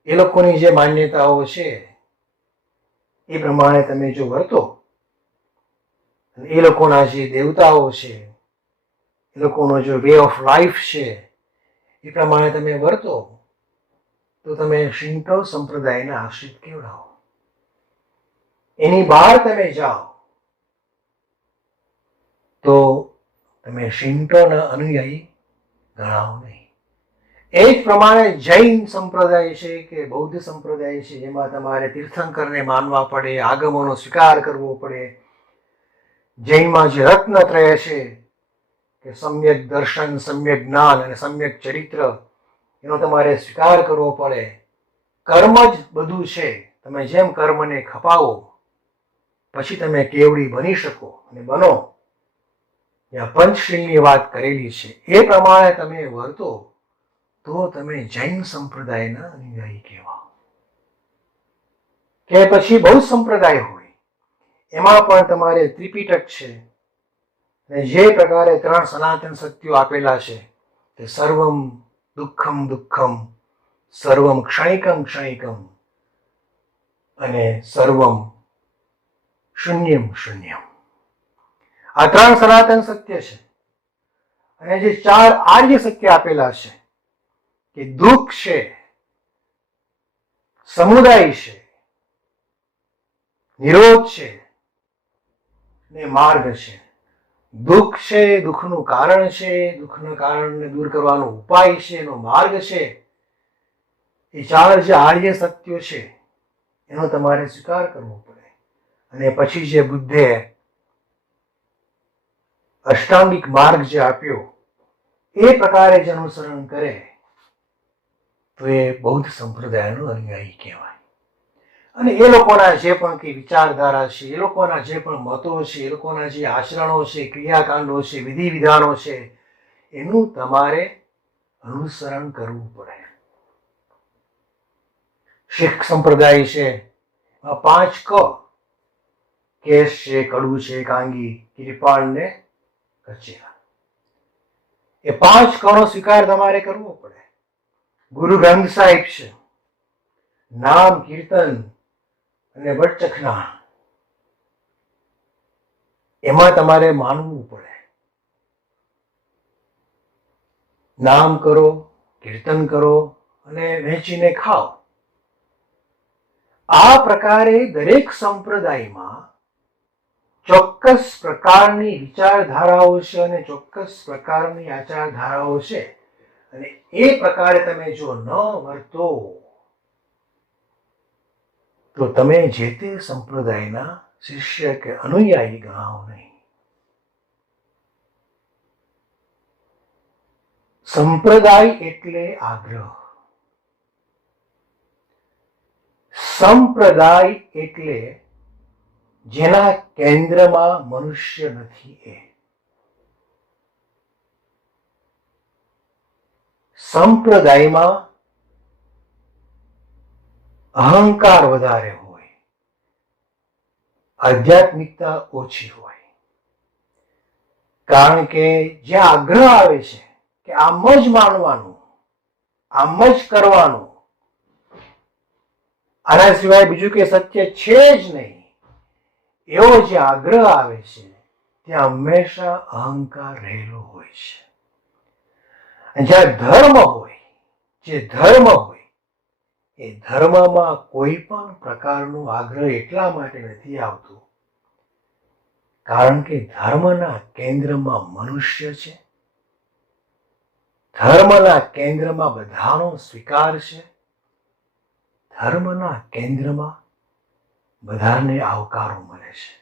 એ લોકોની જે માન્યતાઓ છે એ પ્રમાણે તમે જો વર્તો, એ લોકોના જે દેવતાઓ છે, એ લોકોનો જો વે ઓફ લાઈફ છે, એ પ્રમાણે તમે વર્તો તો તમે શિન્ટો સંપ્રદાયના આશ્રિત કહેવાઓ. એની બહાર તમે જાઓ તો તમે શિન્ટોના અનુયાયી ગણાવો નહીં. એ જ પ્રમાણે જૈન સંપ્રદાય છે કે બૌદ્ધ સંપ્રદાય છે, જેમાં તમારે તીર્થંકરને માનવા પડે, આગમોનો સ્વીકાર કરવો પડે. જૈનમાં જે રત્નત્રય છે કે સમ્યક દર્શન, સમ્યક જ્ઞાન અને સમ્યક ચરિત્ર, એનો તમારે સ્વીકાર કરવો પડે. કર્મ જ બધું છે. તમે જેમ કર્મને ખપાવો પછી તમે કેવડી બની શકો અને બનો. જ્યાં પંચશીલની વાત કરેલી છે એ પ્રમાણે તમે વર્તો તો તમે જૈન સંપ્રદાયના અનુયાયી કહેવાઓ. કે પછી બૌદ્ધ સંપ્રદાય હોય, એમાં પણ તમારે ત્રિપિટક છે, અને જે પ્રકારે 3 સનાતન સત્યો આપેલા છે કે સર્વમ દુઃખમ દુઃખમ, સર્વમ ક્ષણિકમ ક્ષણિકમ અને સર્વમ શૂન્યમ શૂન્યમ, આ 3 સનાતન સત્ય છે. અને જે 4 આર્ય સત્ય આપેલા છે કે દુઃખ છે, સમુદાય છે, નિરોધ છે ને માર્ગ છે. દુઃખ છે, દુઃખનું કારણ છે, દુઃખના કારણને દૂર કરવાનો ઉપાય છે, એનો માર્ગ છે. એ ચાર જે આર્ય સત્યો છે એનો તમારે સ્વીકાર કરવો પડે. અને પછી જે બુદ્ધે અષ્ટાંગિક માર્ગ જે આપ્યો એ પ્રકારે જે અનુસરણ કરે તો એ બૌદ્ધ સંપ્રદાયનો અનુયાયી કહેવાય. અને એ લોકોના જે પણ કઈ વિચારધારા છે, એ લોકોના જે પણ મતો છે, એ લોકોના જે આચરણો છે, ક્રિયાકાંડો છે, વિધિ વિધાનો છે, એનું તમારે અનુસરણ કરવું પડે. શીખ સંપ્રદાય છે, 5 ક, કેશ છે, કડું છે, કાંગી, કિરપાણ ને કચેરા. એ 5 કનો સ્વીકાર તમારે કરવો પડે. ગુરુ ગ્રંથ સાહિબ છે, નામ, કીર્તન અને વટચખના, એમાં તમારે માનવું પડે. નામ કરો, કીર્તન કરો અને વહેંચીને ખાઓ. આ પ્રકારે દરેક સંપ્રદાયમાં ચોક્કસ પ્રકારની વિચારધારાઓ છે અને ચોક્કસ પ્રકારની આચારધારાઓ છે. અને એ પ્રકારે તમે જો ન વર્તો તો તમે જે તે સંપ્રદાયના શિષ્ય કે અનુયાયી ગણાવો નહીં. સંપ્રદાય એટલે આગ્રહ. સંપ્રદાય એટલે જેના કેન્દ્રમાં મનુષ્ય નથી એ. સંપ્રદાયમાં અહંકાર વધારે હોય, આધ્યાત્મિકતા ઓછી હોય. કારણ કે જે આગ્રહ આવે છે કે આમ જ માનવાનું, આમ જ કરવાનું, આના સિવાય બીજું કે સત્ય છે જ નહીં, એવો જે આગ્રહ આવે છે ત્યાં હંમેશા અહંકાર રહેલો હોય છે. અને જ્યાં ધર્મ હોય, જે ધર્મ હોય, એ ધર્મમાં કોઈ પણ પ્રકારનો આગ્રહ એટલા માટે નથી આવતો કારણ કે ધર્મના કેન્દ્રમાં મનુષ્ય છે, ધર્મના કેન્દ્રમાં બધાનો સ્વીકાર છે, ધર્મના કેન્દ્રમાં બધાને આવકારો મળે છે.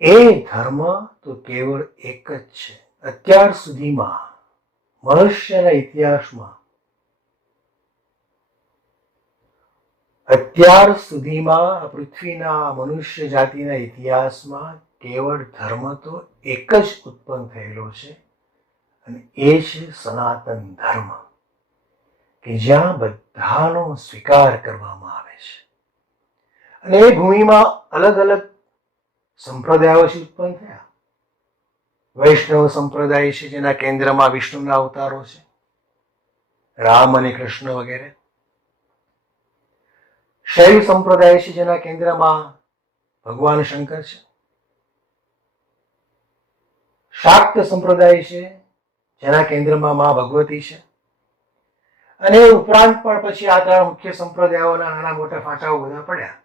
એ ધર્મ તો કેવળ એક જ છે. અત્યાર સુધીમાં મનુષ્યના ઇતિહાસમાં, અત્યાર સુધીમાં પૃથ્વીના મનુષ્ય જાતિના ઇતિહાસમાં કેવળ ધર્મ તો એક જ ઉત્પન્ન થયેલો છે અને એ છે સનાતન ધર્મ, કે જ્યાં બધાનો સ્વીકાર કરવામાં આવે છે. અને એ ભૂમિમાં અલગ અલગ સંપ્રદાયો ઉત્પન્ન થયા. વૈષ્ણવ સંપ્રદાય છે જેના કેન્દ્રમાં વિષ્ણુના અવતારો છે, રામ અને કૃષ્ણ વગેરે. શૈવ સંપ્રદાય છે જેના કેન્દ્રમાં ભગવાન શંકર છે. શાક્ત સંપ્રદાય છે જેના કેન્દ્રમાં મા ભગવતી છે. અને એ ઉપરાંત પણ પછી આ 3 મુખ્ય સંપ્રદાયોના નાના મોટા ફાંચાઓ બધા પડ્યા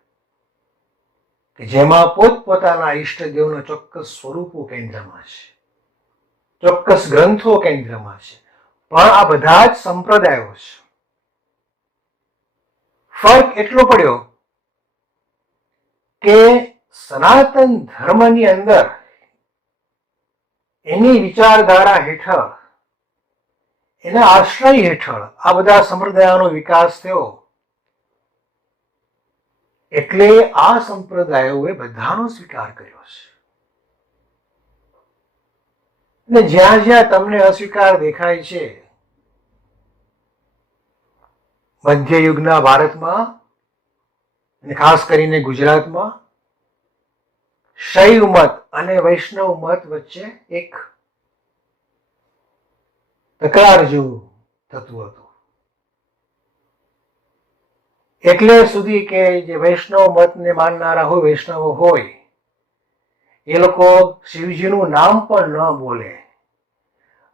કે જેમાં પોતપોતાના ઈષ્ટદેવના ચોક્કસ સ્વરૂપો કેન્દ્રમાં છે, ચોક્કસ ગ્રંથો કેન્દ્રમાં છે. પણ આ બધા જ સંપ્રદાયો છે. ફરક એટલો પડ્યો કે સનાતન ધર્મની અંદર એની વિચારધારા હેઠળ, એના આશ્રય હેઠળ આ બધા સંપ્રદાયોનો વિકાસ થયો. એટલે આ સંપ્રદાયોએ બધાનો સ્વીકાર કર્યો છે. અને જ્યાં જ્યાં તમને અસ્વીકાર દેખાય છે, મધ્યયુગના ભારતમાં અને ખાસ કરીને ગુજરાતમાં શૈવ મત અને વૈષ્ણવ મત વચ્ચે એક તકરાર જેવું થતું હતું. એટલે સુધી કે જે વૈષ્ણવ મતને માનનારા હોય, વૈષ્ણવ હોય, એ લોકો શિવજીનું નામ પણ ન બોલે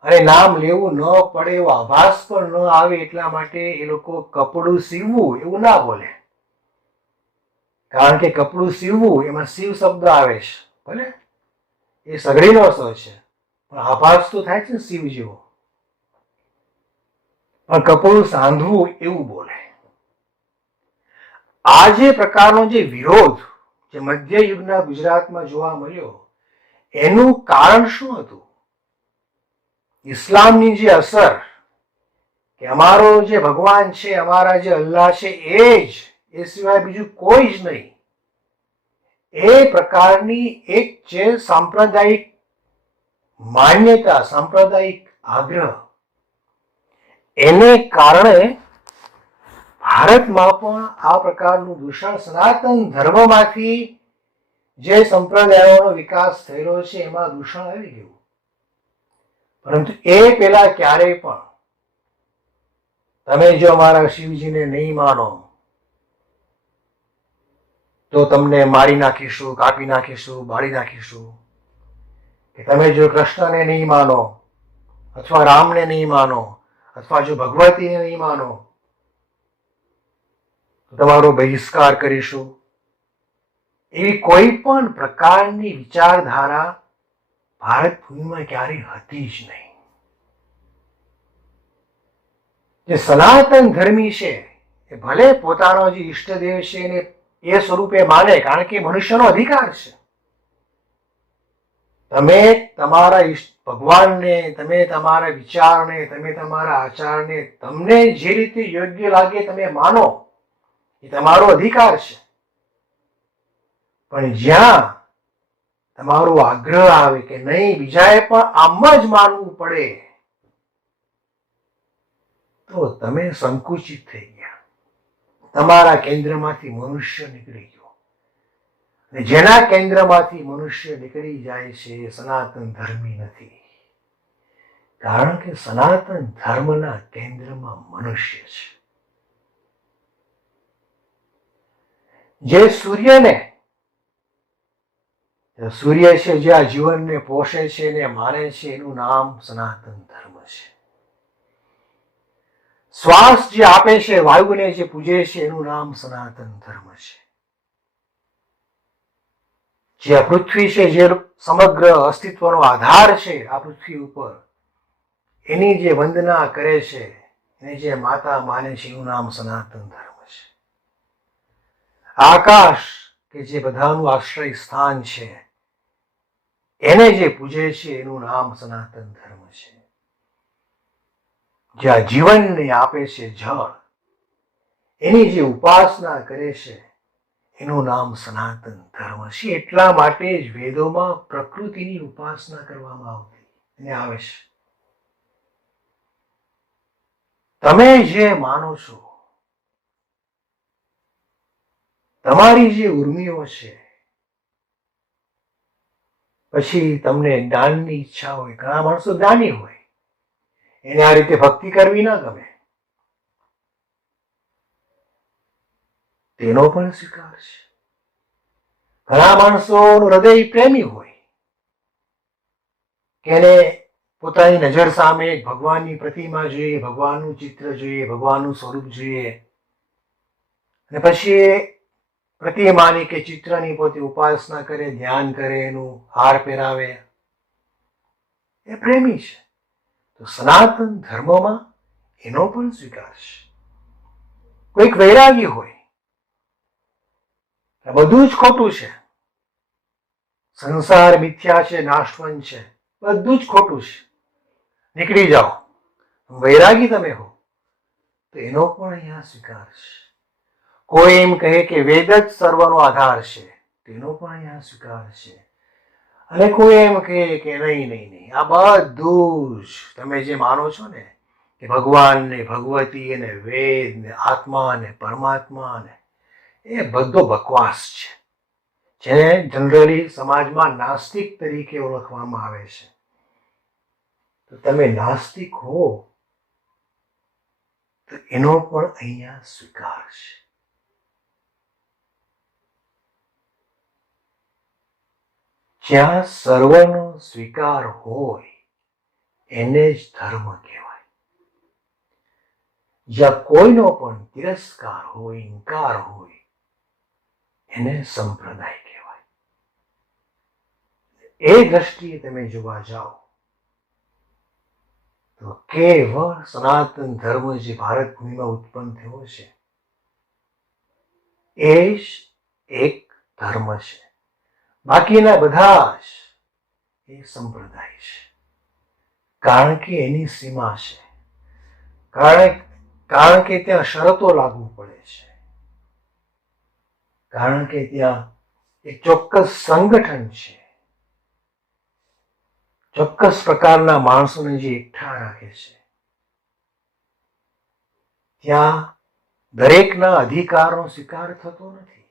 અને નામ લેવું ન પડે એવો આભાસ પણ ન આવે એટલા માટે એ લોકો કપડું સીવવું એવું ના બોલે. કારણ કે કપડું સીવવું એમાં શિવ શબ્દ આવે છે, ભલે એ સઘળીનો સ છે પણ આભાસ તો થાય છે ને શિવ જેવો. પણ કપોળ સાંધવું એવું બોલે. આ જે પ્રકારનો જે વિરોધ જે મધ્ય યુગના ગુજરાતમાં જોવા મળ્યો, એનું કારણ શું હતું? ઇસ્લામની જે અસર, કે અમારો જે ભગવાન છે, અમારા જે અલ્લાહ છે એ સિવાય બીજું કોઈ જ નહીં, એ પ્રકારની એક જે સાંપ્રદાયિક માન્યતા, સાંપ્રદાયિક આગ્રહ, એને કારણે ભારતમાં પણ આ પ્રકારનું દૂષણ સનાતન ધર્મમાંથી જે સંપ્રદાયોનો વિકાસ થયેલો છે એમાં દૂષણ આવી ગયું. પરંતુ એ પેલા ક્યારેય પણ તમે જો અમારા શિવજીને નહીં માનો તો તમને મારી નાખીશું, કાપી નાખીશું, બાળી નાખીશું, કે તમે જો કૃષ્ણને નહીં માનો અથવા રામને નહીં માનો અથવા જો ભગવતીને નહીં માનો તો તમારો બહિષ્કાર કરીશું, એવી કોઈ પણ પ્રકારની વિચારધારા ભારત ભૂમિમાં ક્યારેય હતી જ નહીં. જે સનાતન ધર્મી છે એ ભલે પોતાનો જે ઈષ્ટદેવ છે એને એ સ્વરૂપે માને, કારણ કે મનુષ્યનો અધિકાર છે. તમે તમારા ભગવાનને, તમે તમારા વિચારને, તમે તમારા આચારને તમને જે રીતે યોગ્ય લાગે તમે માનો, એ તમારો અધિકાર છે. પણ જ્યાં તમારો આગ્રહ આવે કે નહીં, બીજાએ પણ આમ જ માનવું પડે, તો તમે સંકુચિત થઈ ગયા. તમારા કેન્દ્રમાંથી મનુષ્ય નીકળી ગયો. અને જેના કેન્દ્રમાંથી મનુષ્ય નીકળી જાય છે એ સનાતન ધર્મી નથી. કારણ કે સનાતન ધર્મના કેન્દ્રમાં મનુષ્ય છે. જે સૂર્ય છે, જે આ જીવનને પોષે છે ને માને છે, એનું નામ સનાતન ધર્મ છે. શ્વાસ જે આપે છે, વાયુને જે પૂજે છે, એનું નામ સનાતન ધર્મ છે. જે આ પૃથ્વી છે, જે સમગ્ર અસ્તિત્વનો આધાર છે આ પૃથ્વી ઉપર, એની જે વંદના કરે છે, એને જે માતા માને છે, એનું નામ સનાતન ધર્મ છે. આકાશ કે જે બધાનું આશ્રય સ્થાન છે, એને જે પૂજે છે એનું નામ સનાતન ધર્મ છે. જે આ જીવનને આપે છે જળ, એની જે ઉપાસના કરે છે એનું નામ સનાતન ધર્મ છે. એટલા માટે જ વેદોમાં પ્રકૃતિની ઉપાસના કરવામાં આવતી અને આવે છે. તમે જે માનો છો, તમારી જે ઉર્મિઓ છે, પછી તમને જ્ઞાનની ઈચ્છા હોય, ઘણા માણસો જ્ઞાની હોય, એને આ રીતે ભક્તિ કરવી ના ગમે, તેનો પણ સ્વીકાર છે. ઘણા માણસોનું હૃદય પ્રેમી હોય, કે એને પોતાની નજર સામે ભગવાનની પ્રતિમા જોઈએ, ભગવાનનું ચિત્ર જોઈએ, ભગવાનનું સ્વરૂપ જોઈએ, અને પછી પ્રતિમાની કે ચિત્રની પોતે ઉપાસના કરે, ધ્યાન કરે, એનું હાર પહેરાવે, એ પ્રેમી છે. તો સનાતન ધર્મમાં એનો પણ સ્વીકાર છે. કોઈક વૈરાગી હોય, બધું જ ખોટું છે, સંસાર મિથ્યા છે, નાશવંત છે, બધું જ ખોટું છે, નીકળી જાઓ, વૈરાગી તમે હો, તો એનો પણ અહીંયા સ્વીકાર છે. કોઈ એમ કહે કે વેદ જ સર્વનો આધાર છે, તેનો પણ અહીંયા સ્વીકાર છે. અને કોઈ એમ કહે કે નહીં, આ બધું જ તમે જે માનો છો ને, કે ભગવાન ને ભગવતી ને વેદ ને આત્મા ને પરમાત્મા ને, એ બધો બકવાસ છે, જેને જનરલી સમાજમાં નાસ્તિક તરીકે ઓળખવામાં આવે છે. તો તમે નાસ્તિક હો, તો એનો પણ અહીંયા સ્વીકાર છે. જ્યાં સર્વનો સ્વીકાર હોય એને જ ધર્મ કહેવાય. જ્યાં કોઈનો પણ તિરસ્કાર હોય, ઇનકાર હોય, એને સંપ્રદાય કહેવાય. એ દ્રષ્ટિએ તમે જોવા જાઓ તો કેવળ સનાતન ધર્મ જે ભારત ભૂમિમાં ઉત્પન્ન થયો છે એ જ એક ધર્મ છે. બાકીના બધા જ એ સંપ્રદાય છે. કારણ કે એની સીમા છે, કારણ કે ત્યાં શરતો લાગુ પડે છે, કારણ કે ત્યાં એક ચોક્કસ સંગઠન છે, ચોક્કસ પ્રકારના માણસોને જે એકઠા રાખે છે. ત્યાં દરેકના અધિકારનો સ્વીકાર થતો નથી.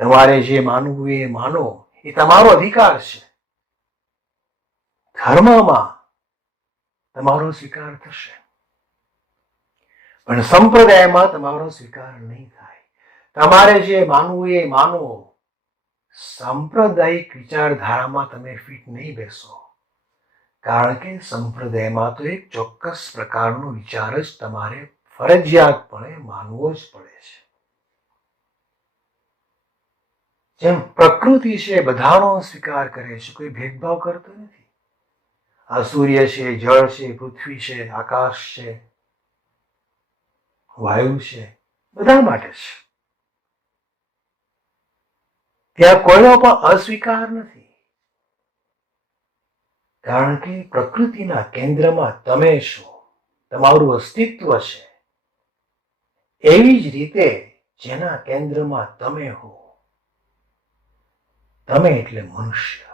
તમારે જે માનવું એ માનો, એ તમારો અધિકાર છે. ધર્મમાં તમારો સ્વીકાર થશે, પણ સંપ્રદાયમાં તમારો સ્વીકાર નહીં થાય. તમારે જે માનવું એ માનો, સાંપ્રદાયિક વિચારધારામાં તમે ફિટ નહીં બેસો. કારણ કે સંપ્રદાયમાં તો એક ચોક્કસ પ્રકારનો વિચાર જ તમારે ફરજિયાતપણે માનવો જ પડે છે. જેમ પ્રકૃતિ છે બધાનો સ્વીકાર કરે છે, કોઈ ભેદભાવ કરતો નથી. આ સૂર્ય છે, જળ છે, પૃથ્વી છે, આકાશ છે, વાયુ છે, બધા માટે છે. ત્યાં કોઈનો પણ અસ્વીકાર નથી. કારણ કે પ્રકૃતિના કેન્દ્રમાં તમે છો, તમારું અસ્તિત્વ છે. એવી જ રીતે જેના કેન્દ્રમાં તમે હો, તમે એટલે મનુષ્ય.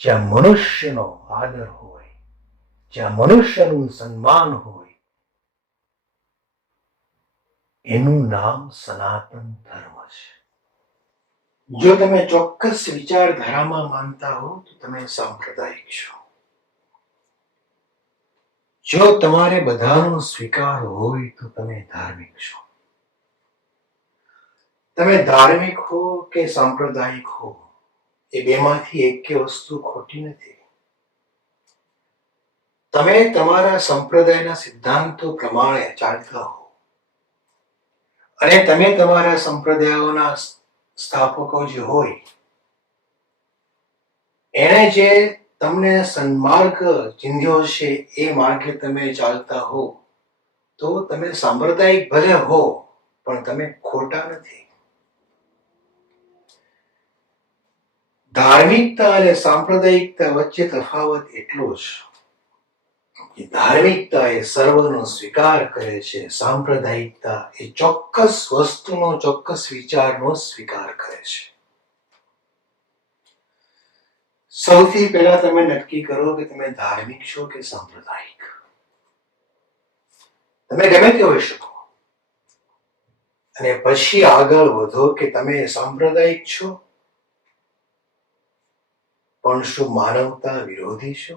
જ્યાં મનુષ્યનો આદર હોય, જ્યાં મનુષ્યનું સન્માન હોય, એનું નામ સનાતન ધર્મ છે. જો તમે ચોક્કસ વિચારધારામાં માનતા હો તો તમે સાંપ્રદાયિક છો. જો તમારે બધાનો સ્વીકાર હોય તો તમે ધાર્મિક છો. તમે ધાર્મિક હો કે સાંપ્રદાયિક હો, એ બેમાંથી એક વસ્તુ ખોટી નથી. તમે તમારા સંપ્રદાયના સિદ્ધાંતો પ્રમાણે ચાલતા હો અને તમે તમારા સંપ્રદાયોના સ્થાપકો જે હોય એને જે તમને સન્માર્ગ ચિંધ્યો છે એ માર્ગે તમે ચાલતા હો તો તમે સાંપ્રદાયિક ભલે હો પણ તમે ખોટા નથી. ધાર્મિકતા અને સાંપ્રદાયિકતા વચ્ચે તફાવત એટલો જ કે ધાર્મિકતા એ સર્વનો સ્વીકાર કરે છે, સાંપ્રદાયિકતા એ ચોક્કસ વસ્તુનો, ચોક્કસ વિચારનો સ્વીકાર કરે છે. સૌથી પહેલા તમે નક્કી કરો કે તમે ધાર્મિક છો કે સાંપ્રદાયિક. તમે ગમે તે હોઈ શકો અને પછી આગળ વધો કે તમે સાંપ્રદાયિક છો પણ શું માનવતા વિરોધી છો?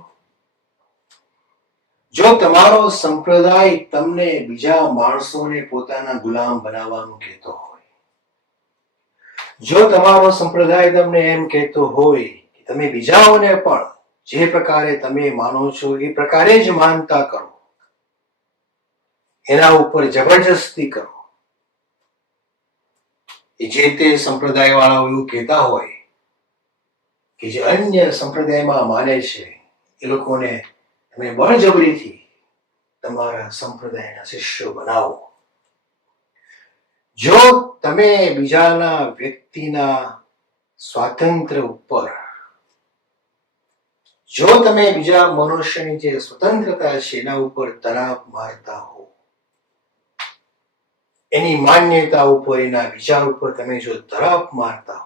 જો તમારો સંપ્રદાય તમને બીજા માણસોને પોતાના ગુલામ બનાવવાનું કહેતો હોય, જો તમારો સંપ્રદાય તમને એમ કહેતો હોય કે તમે બીજાઓને પણ જે પ્રકારે તમે માનો છો એ પ્રકારે જ માનતા કરો, એના ઉપર જબરજસ્તી કરો, જે તે સંપ્રદાય વાળાઓ એવું કહેતા હોય કે જે અન્ય સંપ્રદાયમાં માને છે એ લોકોને તમે બળજબરીથી તમારા સંપ્રદાયના શિષ્યો બનાવો. જો તમે બીજાના વ્યક્તિના સ્વાતંત્ર્ય ઉપર, જો તમે બીજા મનુષ્યની જે સ્વતંત્રતા છે એના ઉપર તરાપ મારતા હો, એની માન્યતા ઉપર, એના વિચાર ઉપર તમે જો તરાપ મારતા હો,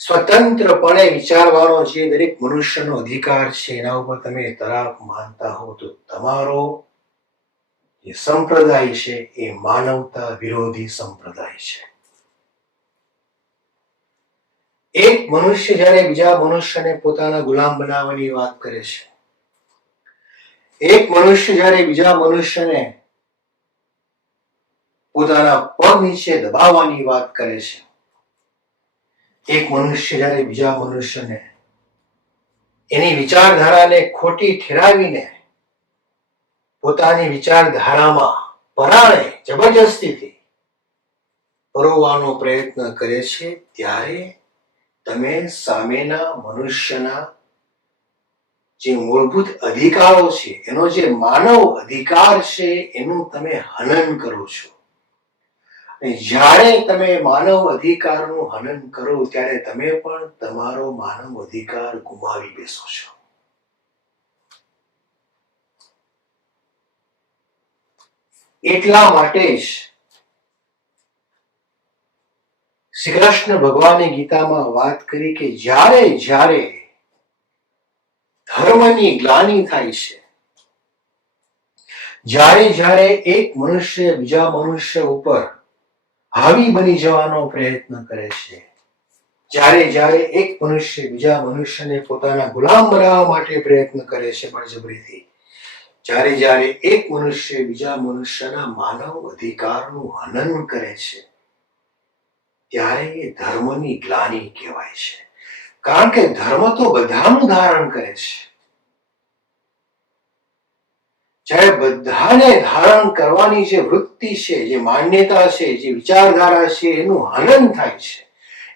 સ્વતંત્રપણે વિચારવાનો જે દરેક મનુષ્યનો અધિકાર છે એના ઉપર તમે તરાપ માનતા હો તો તમારો જે સંપ્રદાય છે એ માનવતા વિરોધી સંપ્રદાય છે. એક મનુષ્ય જ્યારે બીજા મનુષ્યને પોતાના ગુલામ બનાવવાની વાત કરે છે, એક મનુષ્ય જ્યારે બીજા મનુષ્યને પોતાના પગ નીચે દબાવવાની વાત કરે છે, એક મનુષ્ય જ્યારે બીજા મનુષ્યને એની વિચારધારાને ખોટી ઠેરાવીને પોતાની વિચારધારામાં પરાણે જબરજસ્તીથી પરોવવાનો પ્રયત્ન કરે છે, ત્યારે તમે સામેના મનુષ્યના જે મૂળભૂત અધિકારો છે, એનો જે માનવ અધિકાર છે, એનું તમે હનન કરો છો. અને જ્યારે તમે માનવ અધિકારનું હનન કરો ત્યારે તમે પણ તમારો માનવ અધિકાર ગુમાવી બેસો છો. એટલા માટે જ શ્રી કૃષ્ણ ભગવાને ગીતામાં વાત કરી કે જ્યારે જ્યારે ધર્મની ગ્લાનિ થાય છે, જ્યારે જ્યારે એક મનુષ્ય બીજા મનુષ્ય ઉપર હાવી બની જવાનો પ્રયત્ન કરે છે, જ્યારે જ્યારે એક મનુષ્ય બીજા મનુષ્યને પોતાના ગુલામ બનાવવા માટે પ્રયત્ન કરે છે બળજબરીથી, જ્યારે જ્યારે એક મનુષ્ય બીજા મનુષ્યના માનવ અધિકારનું હનન કરે છે, ત્યારે એ ધર્મની ગ્લાનિ કહેવાય છે. કારણ કે ધર્મ તો બધાનું ધારણ કરે છે. જ્યારે બધાને ધારણ કરવાની જે વૃત્તિ છે, જે માન્યતા છે, જે વિચારધારા છે, એનું હનન થાય છે,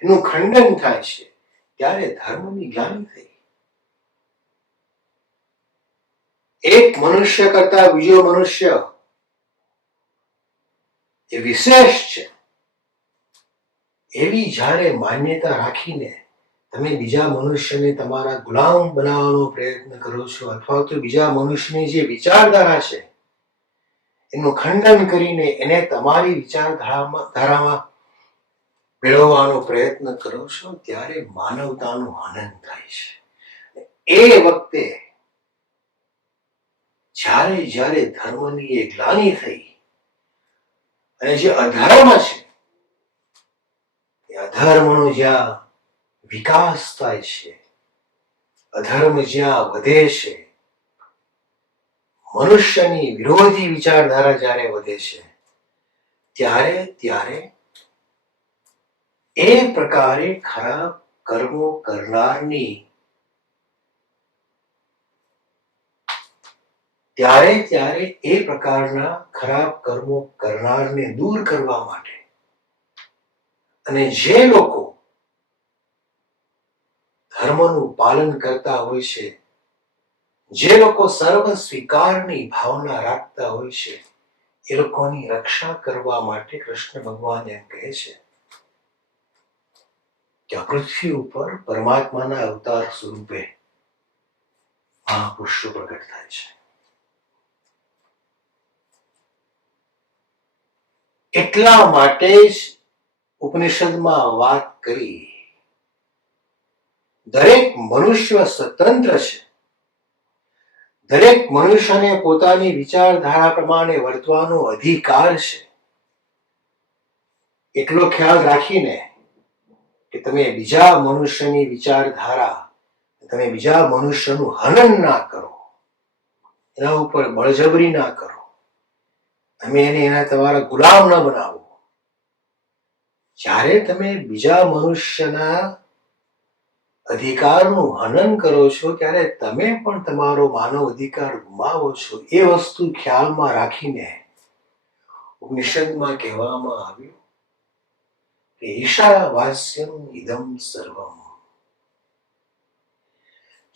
એનું ખંડન થાય છે, ત્યારે ધર્મની ગ્લાનિ થઈ. એક મનુષ્ય કરતા બીજો મનુષ્ય એ વિશેષ છે, એવી જ્યારે માન્યતા રાખીને તમે બીજા મનુષ્યને તમારા ગુલામ બનાવવાનો પ્રયત્ન કરો છો, અથવા તો બીજા મનુષ્યની જે વિચારધારા છે એનું ખંડન કરીને એને તમારી વિચારધારામાં મેળવવાનો પ્રયત્ન કરો છો, ત્યારે માનવતાનું હનન થાય છે. એ વખતે જ્યારે જ્યારે ધર્મની એ ગ્લાનિ થઈ અને જે અધર્મ છે, અધર્મનો જ્યાં વિકાસ થાય છે, અધર્મ જ્યાં વધે છે, મનુષ્યની વિરોધી વિચારધારા જ્યારે વધે છે, ત્યારે ત્યારે એ પ્રકારે ખરાબ કર્મો કરનારની ત્યારે ત્યારે એ પ્રકારના ખરાબ કર્મો કરનારને દૂર કરવા માટે અને જે લોકો ધર્મનું પાલન કરતા હોય છે, જે લોકો સર્વ સ્વીકારની ભાવના રાખતા હોય છે, એ લોકોની રક્ષા કરવા માટે કૃષ્ણ ભગવાન એમ કહે છે કે આ પૃથ્વી ઉપર પરમાત્માના અવતાર સ્વરૂપે મહાપુરુષો પ્રગટ થાય છે. એટલા માટે જ ઉપનિષદમાં વાત કરી, દરેક મનુષ્ય સ્વતંત્ર છે, દરેક મનુષ્યને પોતાની વિચારધારા પ્રમાણે વર્તવાનો અધિકાર છે. એટલો ખ્યાલ રાખીને કે તમે બીજા મનુષ્યની વિચારધારા, તમે બીજા મનુષ્યનું હનન ના કરો, એના ઉપર બળજબરી ના કરો, તમે એને એના તમારા ગુલામ ન બનાવો. જ્યારે તમે બીજા મનુષ્યના અધિકારનું હનન કરો છો, ત્યારે તમે પણ તમારો માનવ અધિકાર ગુમાવો છો. એ વસ્તુ ખ્યાલમાં રાખીને ઉપનિષદમાં કહેવામાં આવ્યું કે ઈશાવાસ્યમ ઇદમ સર્વમ.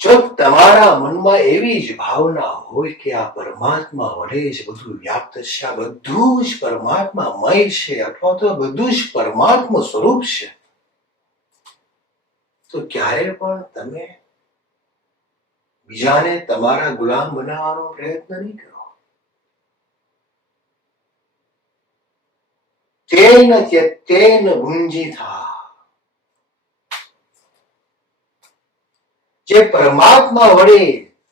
જો તમારા મનમાં એવી જ ભાવના હોય કે આ પરમાત્મા વડે જ બધું વ્યાપ્ત છે, આ બધું જ પરમાત્મામય છે, અથવા તો બધું જ પરમાત્મા સ્વરૂપ છે, તો ક્યારે પણ તમે બીજાને તમારા ગુલામ બનાવવાનો પ્રયત્ન નહીં કરો. તેન ત્યક્તેન ભુંજીથા. જે પરમાત્મા વડે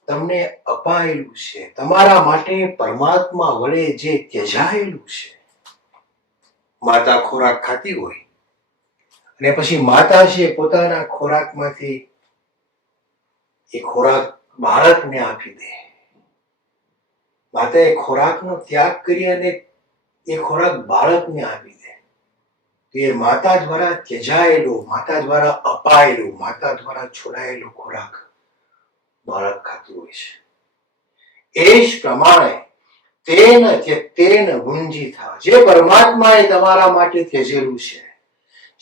તમને અપાયેલું છે, તમારા માટે પરમાત્મા વડે જે ત્યજાયેલું છે. માતા ખોરાક ખાતી હોય અને પછી માતા છે પોતાના ખોરાકમાંથી એ ખોરાક બાળકને આપી દે. માતાએ ખોરાકનો ત્યાગ કરી અને એ ખોરાક બાળકને આપી દે. એ માતા દ્વારા ત્યજાયેલો, માતા દ્વારા અપાયેલો, માતા દ્વારા છોડાયેલો ખોરાક બાળક ખાતું હોય છે. એ જ પ્રમાણે તેન ત્યક્તેન ભુંજીથા. જે પરમાત્માએ તમારા માટે ત્યજેલું છે,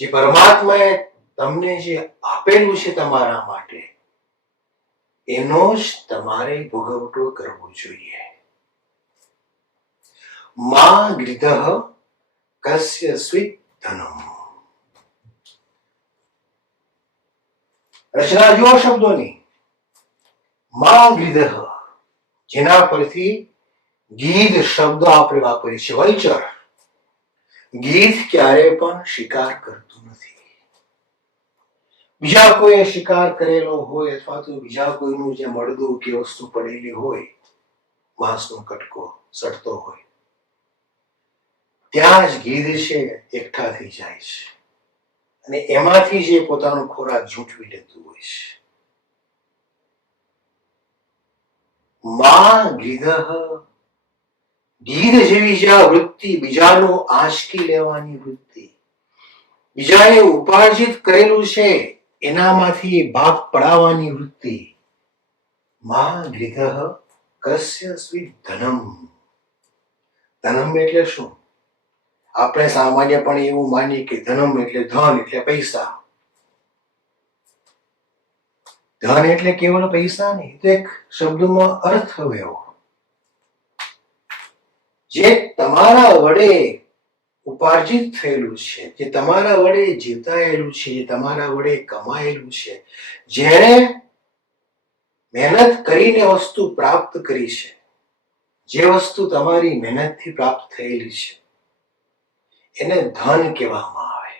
જે પરમાત્માએ તમને જે આપેલું છે તમારા માટે, એનો જ તમારે ભોગવટો કરવો જોઈએ. મા ગૃધઃ કસ્ય સ્વિત ધનમ. રચના જુઓ શબ્દોની. મા ગૃધઃ, જેના પરથી ગીધ શબ્દ આપણે વાપરીએ છીએ, વલ્ચર. ગીધ ક્યારે પણ શિકાર કરતું નથી. બીજા કોઈએ શિકાર કરેલો હોય અથવા તો બીજા કોઈનું જે મળદું કે વસ્તુ પડેલી હોય, માંસનો કટકો સડતો હોય, ત્યાં જ ગીધ છે એકઠા થઈ જાય છે અને એમાંથી જે પોતાનો ખોરાક ઝૂંટવી લેતું હોય છે. મા ગીધ, ગીધ જેવી જે આ વૃત્તિ, બીજાનું આંચકી લેવાની વૃત્તિ, બીજાએ ઉપાર્જિત કરેલું છે એનામાંથી ભાગ પડાવવાની વૃત્તિ. મા ગૃધઃ કસ્ય સ્વિત ધનમ. ધનમ એટલે શું? આપણે સામાન્યપણે એવું માનીએ કે ધનમ એટલે ધન, એટલે પૈસા. ધન એટલે કેવલ પૈસા નહીં, તો એક શબ્દમાં અર્થ હવે એવો, જે તમારા વડે ઉપાર્જિત થયેલું છે, જે તમારા વડે જીતાયેલું છે, જે તમારા વડે કમાયેલું છે, જેણે મહેનત કરીને વસ્તુ પ્રાપ્ત કરી છે, જે વસ્તુ તમારી મહેનતથી પ્રાપ્ત થયેલી છે, એને ધન કહેવામાં આવે.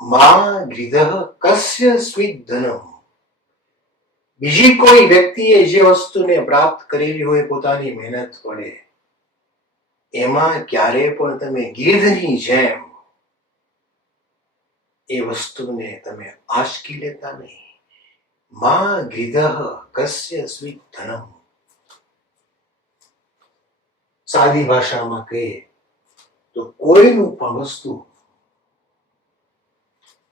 મા ગૃધઃ કસ્ય સ્વિત ધનમ. બીજી કોઈ વ્યક્તિએ જે વસ્તુને પ્રાપ્ત કરેલી હોય પોતાની મહેનત વડે, એમાં ક્યારે પણ તમે ગીધની જેમ એ વસ્તુને તમે આંચકી લેતા નહીં. મા ગૃધઃ કસ્ય સ્વિત ધનમ. સાદી ભાષામાં કહીએ તો કોઈનું પણ વસ્તુ,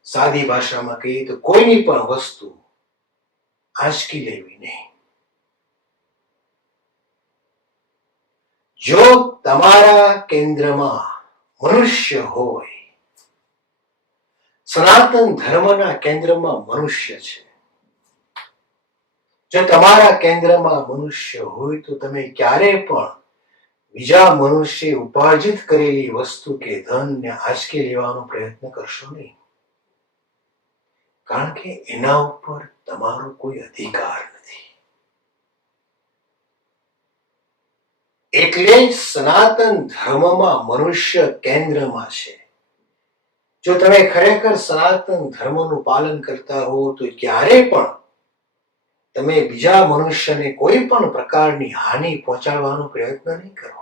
સાદી ભાષામાં કહીએ તો કોઈની પણ વસ્તુ આંચકી લેવી નહીં. જો તમારા કેન્દ્રમાં મનુષ્ય હોય, સનાતન ધર્મના કેન્દ્રમાં મનુષ્ય છે, જો તમારા કેન્દ્રમાં મનુષ્ય હોય તો તમે ક્યારે પણ બીજા મનુષ્ય ઉપાર્જિત કરેલી વસ્તુ કે ધનને આંચકી લેવાનો પ્રયત્ન કરશો નહીં, કારણ કે એના ઉપર તમારો કોઈ અધિકાર નથી. એટલે જ સનાતન ધર્મમાં મનુષ્ય કેન્દ્રમાં છે. જો તમે ખરેખર સનાતન ધર્મનું પાલન કરતા હો તો ક્યારે પણ તમે બીજા મનુષ્યને કોઈ પણ પ્રકારની હાનિ પહોંચાડવાનો પ્રયત્ન નહીં કરો.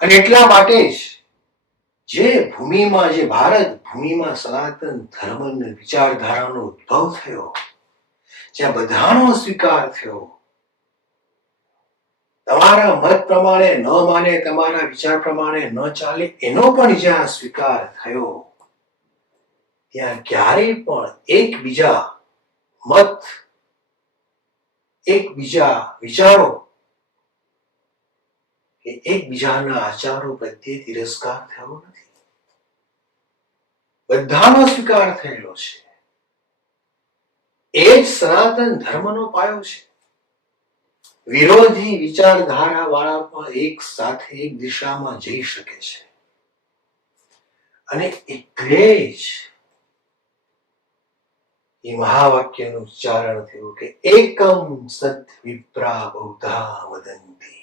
અને એટલા માટે જ જે ભૂમિમાં, જે ભારત ભૂમિમાં સનાતન ધર્મની વિચારધારાનો ઉદ્ભવ થયો, જ્યાં બધાનો સ્વીકાર થયો, તમારા મત પ્રમાણે ન માને, તમારા વિચાર પ્રમાણે ન ચાલે, એનો પણ જ્યાં સ્વીકાર થયો, ત્યાં ક્યારેય પણ એકબીજા મત, એકબીજા વિચારો કે એકબીજાના આચારો પ્રત્યે તિરસ્કાર થયો નથી. બધાનો સ્વીકાર થયેલો છે. એ જ સનાતન ધર્મનો પાયો છે. વિરોધી વિચારધારા વાળા પણ એક સાથે એક દિશામાં જઈ શકે છે. અને એટલે જ એ મહાવાક્યનું ઉચ્ચારણ થયું કે એકમ સત વિપ્રા બહુધા વદંતી.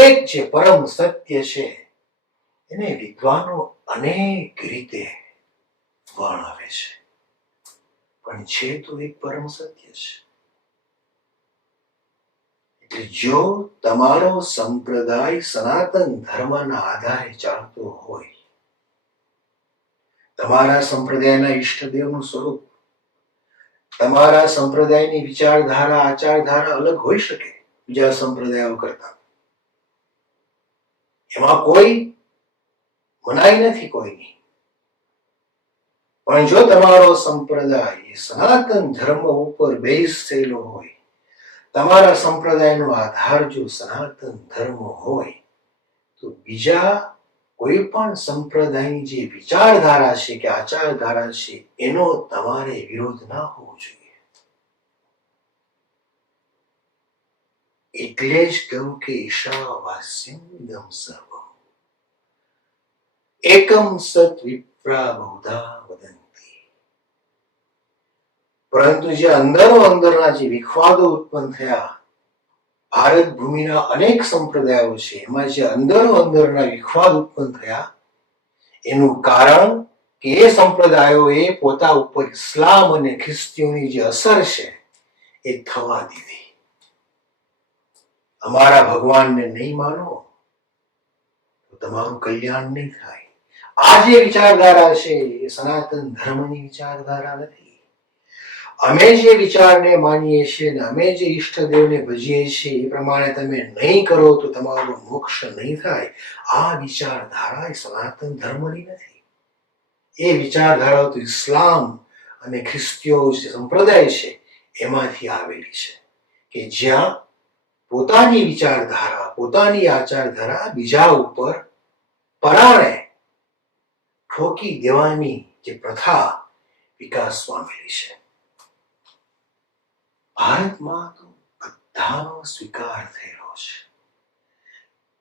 એક જે પરમ સત્ય છે એને વિદ્વાનો અનેક રીતે વર્ણવે છે, પણ છે તો એક પરમ સત્ય છે. એટલે જો તમારો સંપ્રદાય સનાતન ધર્મના આધારે ચાલતો હોય, તમારા સંપ્રદાયના ઈષ્ટદેવનું સ્વરૂપ, તમારા સંપ્રદાયની વિચારધારા, આચારધારા અલગ હોઈ શકે બીજા સંપ્રદાયો કરતા, એમાં કોઈ મનાઈ નથી કોઈની. પણ જો તમારો સંપ્રદાય સનાતન ધર્મ ઉપર બેઝ થયેલો હોય, તમારા સંપ્રદાયનો આધાર જો સનાતન ધર્મ હોય, તો બીજા કોઈ પણ સંપ્રદાયની જે વિચારધારા છે કે આચારધારા છે એનો તમારે વિરોધ ના હોવો જોઈએ. એટલે જ કહ્યું કે ઈશાવાસ્યમ ઇદમ સર્વમ એકમ સત વિપ્રા બહુધા વદંતી. પરંતુ જે અંદરના જે વિખવાદો ઉત્પન્ન થયા, ભારત ભૂમિના અનેક સંપ્રદાયો છે, એમાં જે અંદરના વિખવાદ ઉત્પન્ન થયા એનું કારણ કે એ સંપ્રદાયોએ પોતા ઉપર ઇસ્લામ અને ખ્રિસ્તીઓની જે અસર છે એ થવા દીધી. અમારા ભગવાનને નહીં માનો તો તમારું કલ્યાણ નહીં થાય. આ જે વિચારધારા છે એ સનાતન ધર્મની વિચારધારા નથી. અમે જે વિચારને માનીએ છીએ ને અમે જે ઈષ્ટદેવને ભજીએ છીએ એ પ્રમાણે તમે નહીં કરો તો તમારું મોક્ષ નહીં થાય. આ વિચારધારા એ સનાતન ધર્મની નથી. એ વિચારધારા તો ઇસ્લામ અને ખ્રિસ્તીઓ જે સંપ્રદાય છે એમાંથી આવેલી છે, કે જ્યાં પોતાની વિચારધારા, પોતાની આચારધારા બીજા ઉપર પરાણે ઠોકી દેવાની જે પ્રથા વિકાસ પામેલી છે. ભારતમાં તો બધાનો સ્વીકાર થયેલો છે,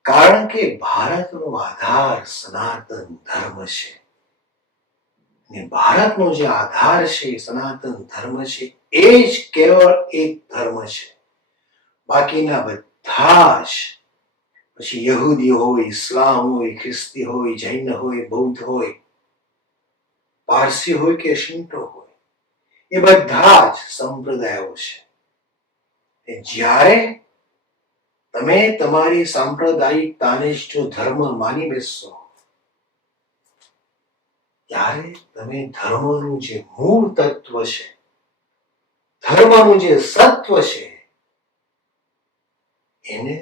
કારણ કે ભારતનો આધાર સનાતન ધર્મ છે. અને ભારતનો જે આધાર છે સનાતન ધર્મ છે એ જ કેવળ એક ધર્મ છે. બાકીના બધા જ પછી યહૂદી હોય, ઇસ્લામ હોય, ખ્રિસ્તી હોય, જૈન હોય, બૌદ્ધ હોય, પારસી હોય કે શિન્ટો હોય, એ બધા જ સંપ્રદાયો છે. જ્યારે તમે તમારી સાંપ્રદાયિકતાને જ જો ધર્મ માની બેસશો ત્યારે તમે ધર્મનું જે મૂળ તત્વ છે, ધર્મનું જે સત્વ છે એને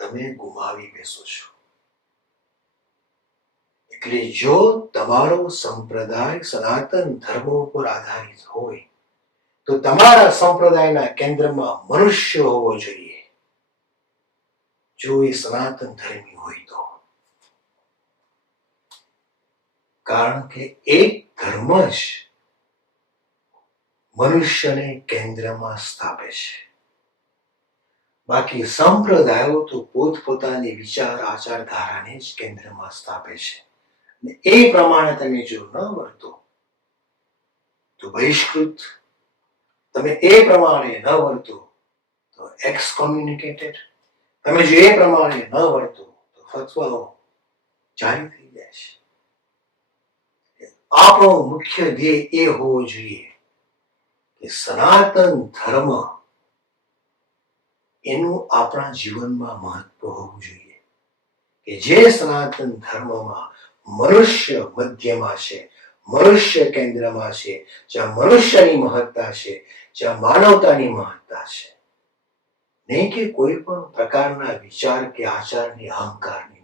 તમે ગુમાવી બેસો છો. એટલે જો તમારો સંપ્રદાય સનાતન ધર્મ ઉપર આધારિત હોય તો તમારા સંપ્રદાયના કેન્દ્રમાં મનુષ્ય હોવો જોઈએ, જો એ સનાતન ધર્મી હોય તો. કારણ કે એક ધર્મ જ મનુષ્યને કેન્દ્રમાં સ્થાપે છે. બાકી સંપ્રદાયો તો પોતપોતાની વિચાર આચારધારાને જ કેન્દ્રમાં સ્થાપે છે. એ પ્રમાણે તમે જો ન વર્તો તો બહિષ્કૃત, તમે એ પ્રમાણે ન વર્તો તો એક્સકોમ્યુનિકેટેડ, તમે જો એ પ્રમાણે ન વર્તો તો ફતવાઓ જારી થઈ જાય છે. આપણો મુખ્ય ધ્યેય એ હોવો જોઈએ કે સનાતન ધર્મ એનું આપણા જીવનમાં મહત્વ હોવું જોઈએ, કે જે સનાતન ધર્મમાં મનુષ્ય મધ્યમાં છે, મનુષ્ય કેન્દ્રમાં છે, જ્યાં મનુષ્યની મહત્તા છે, જ્યાં માનવતાની મહત્તા છે, નહીં કે કોઈ પણ પ્રકારના વિચાર કે આચારની, અહંકારની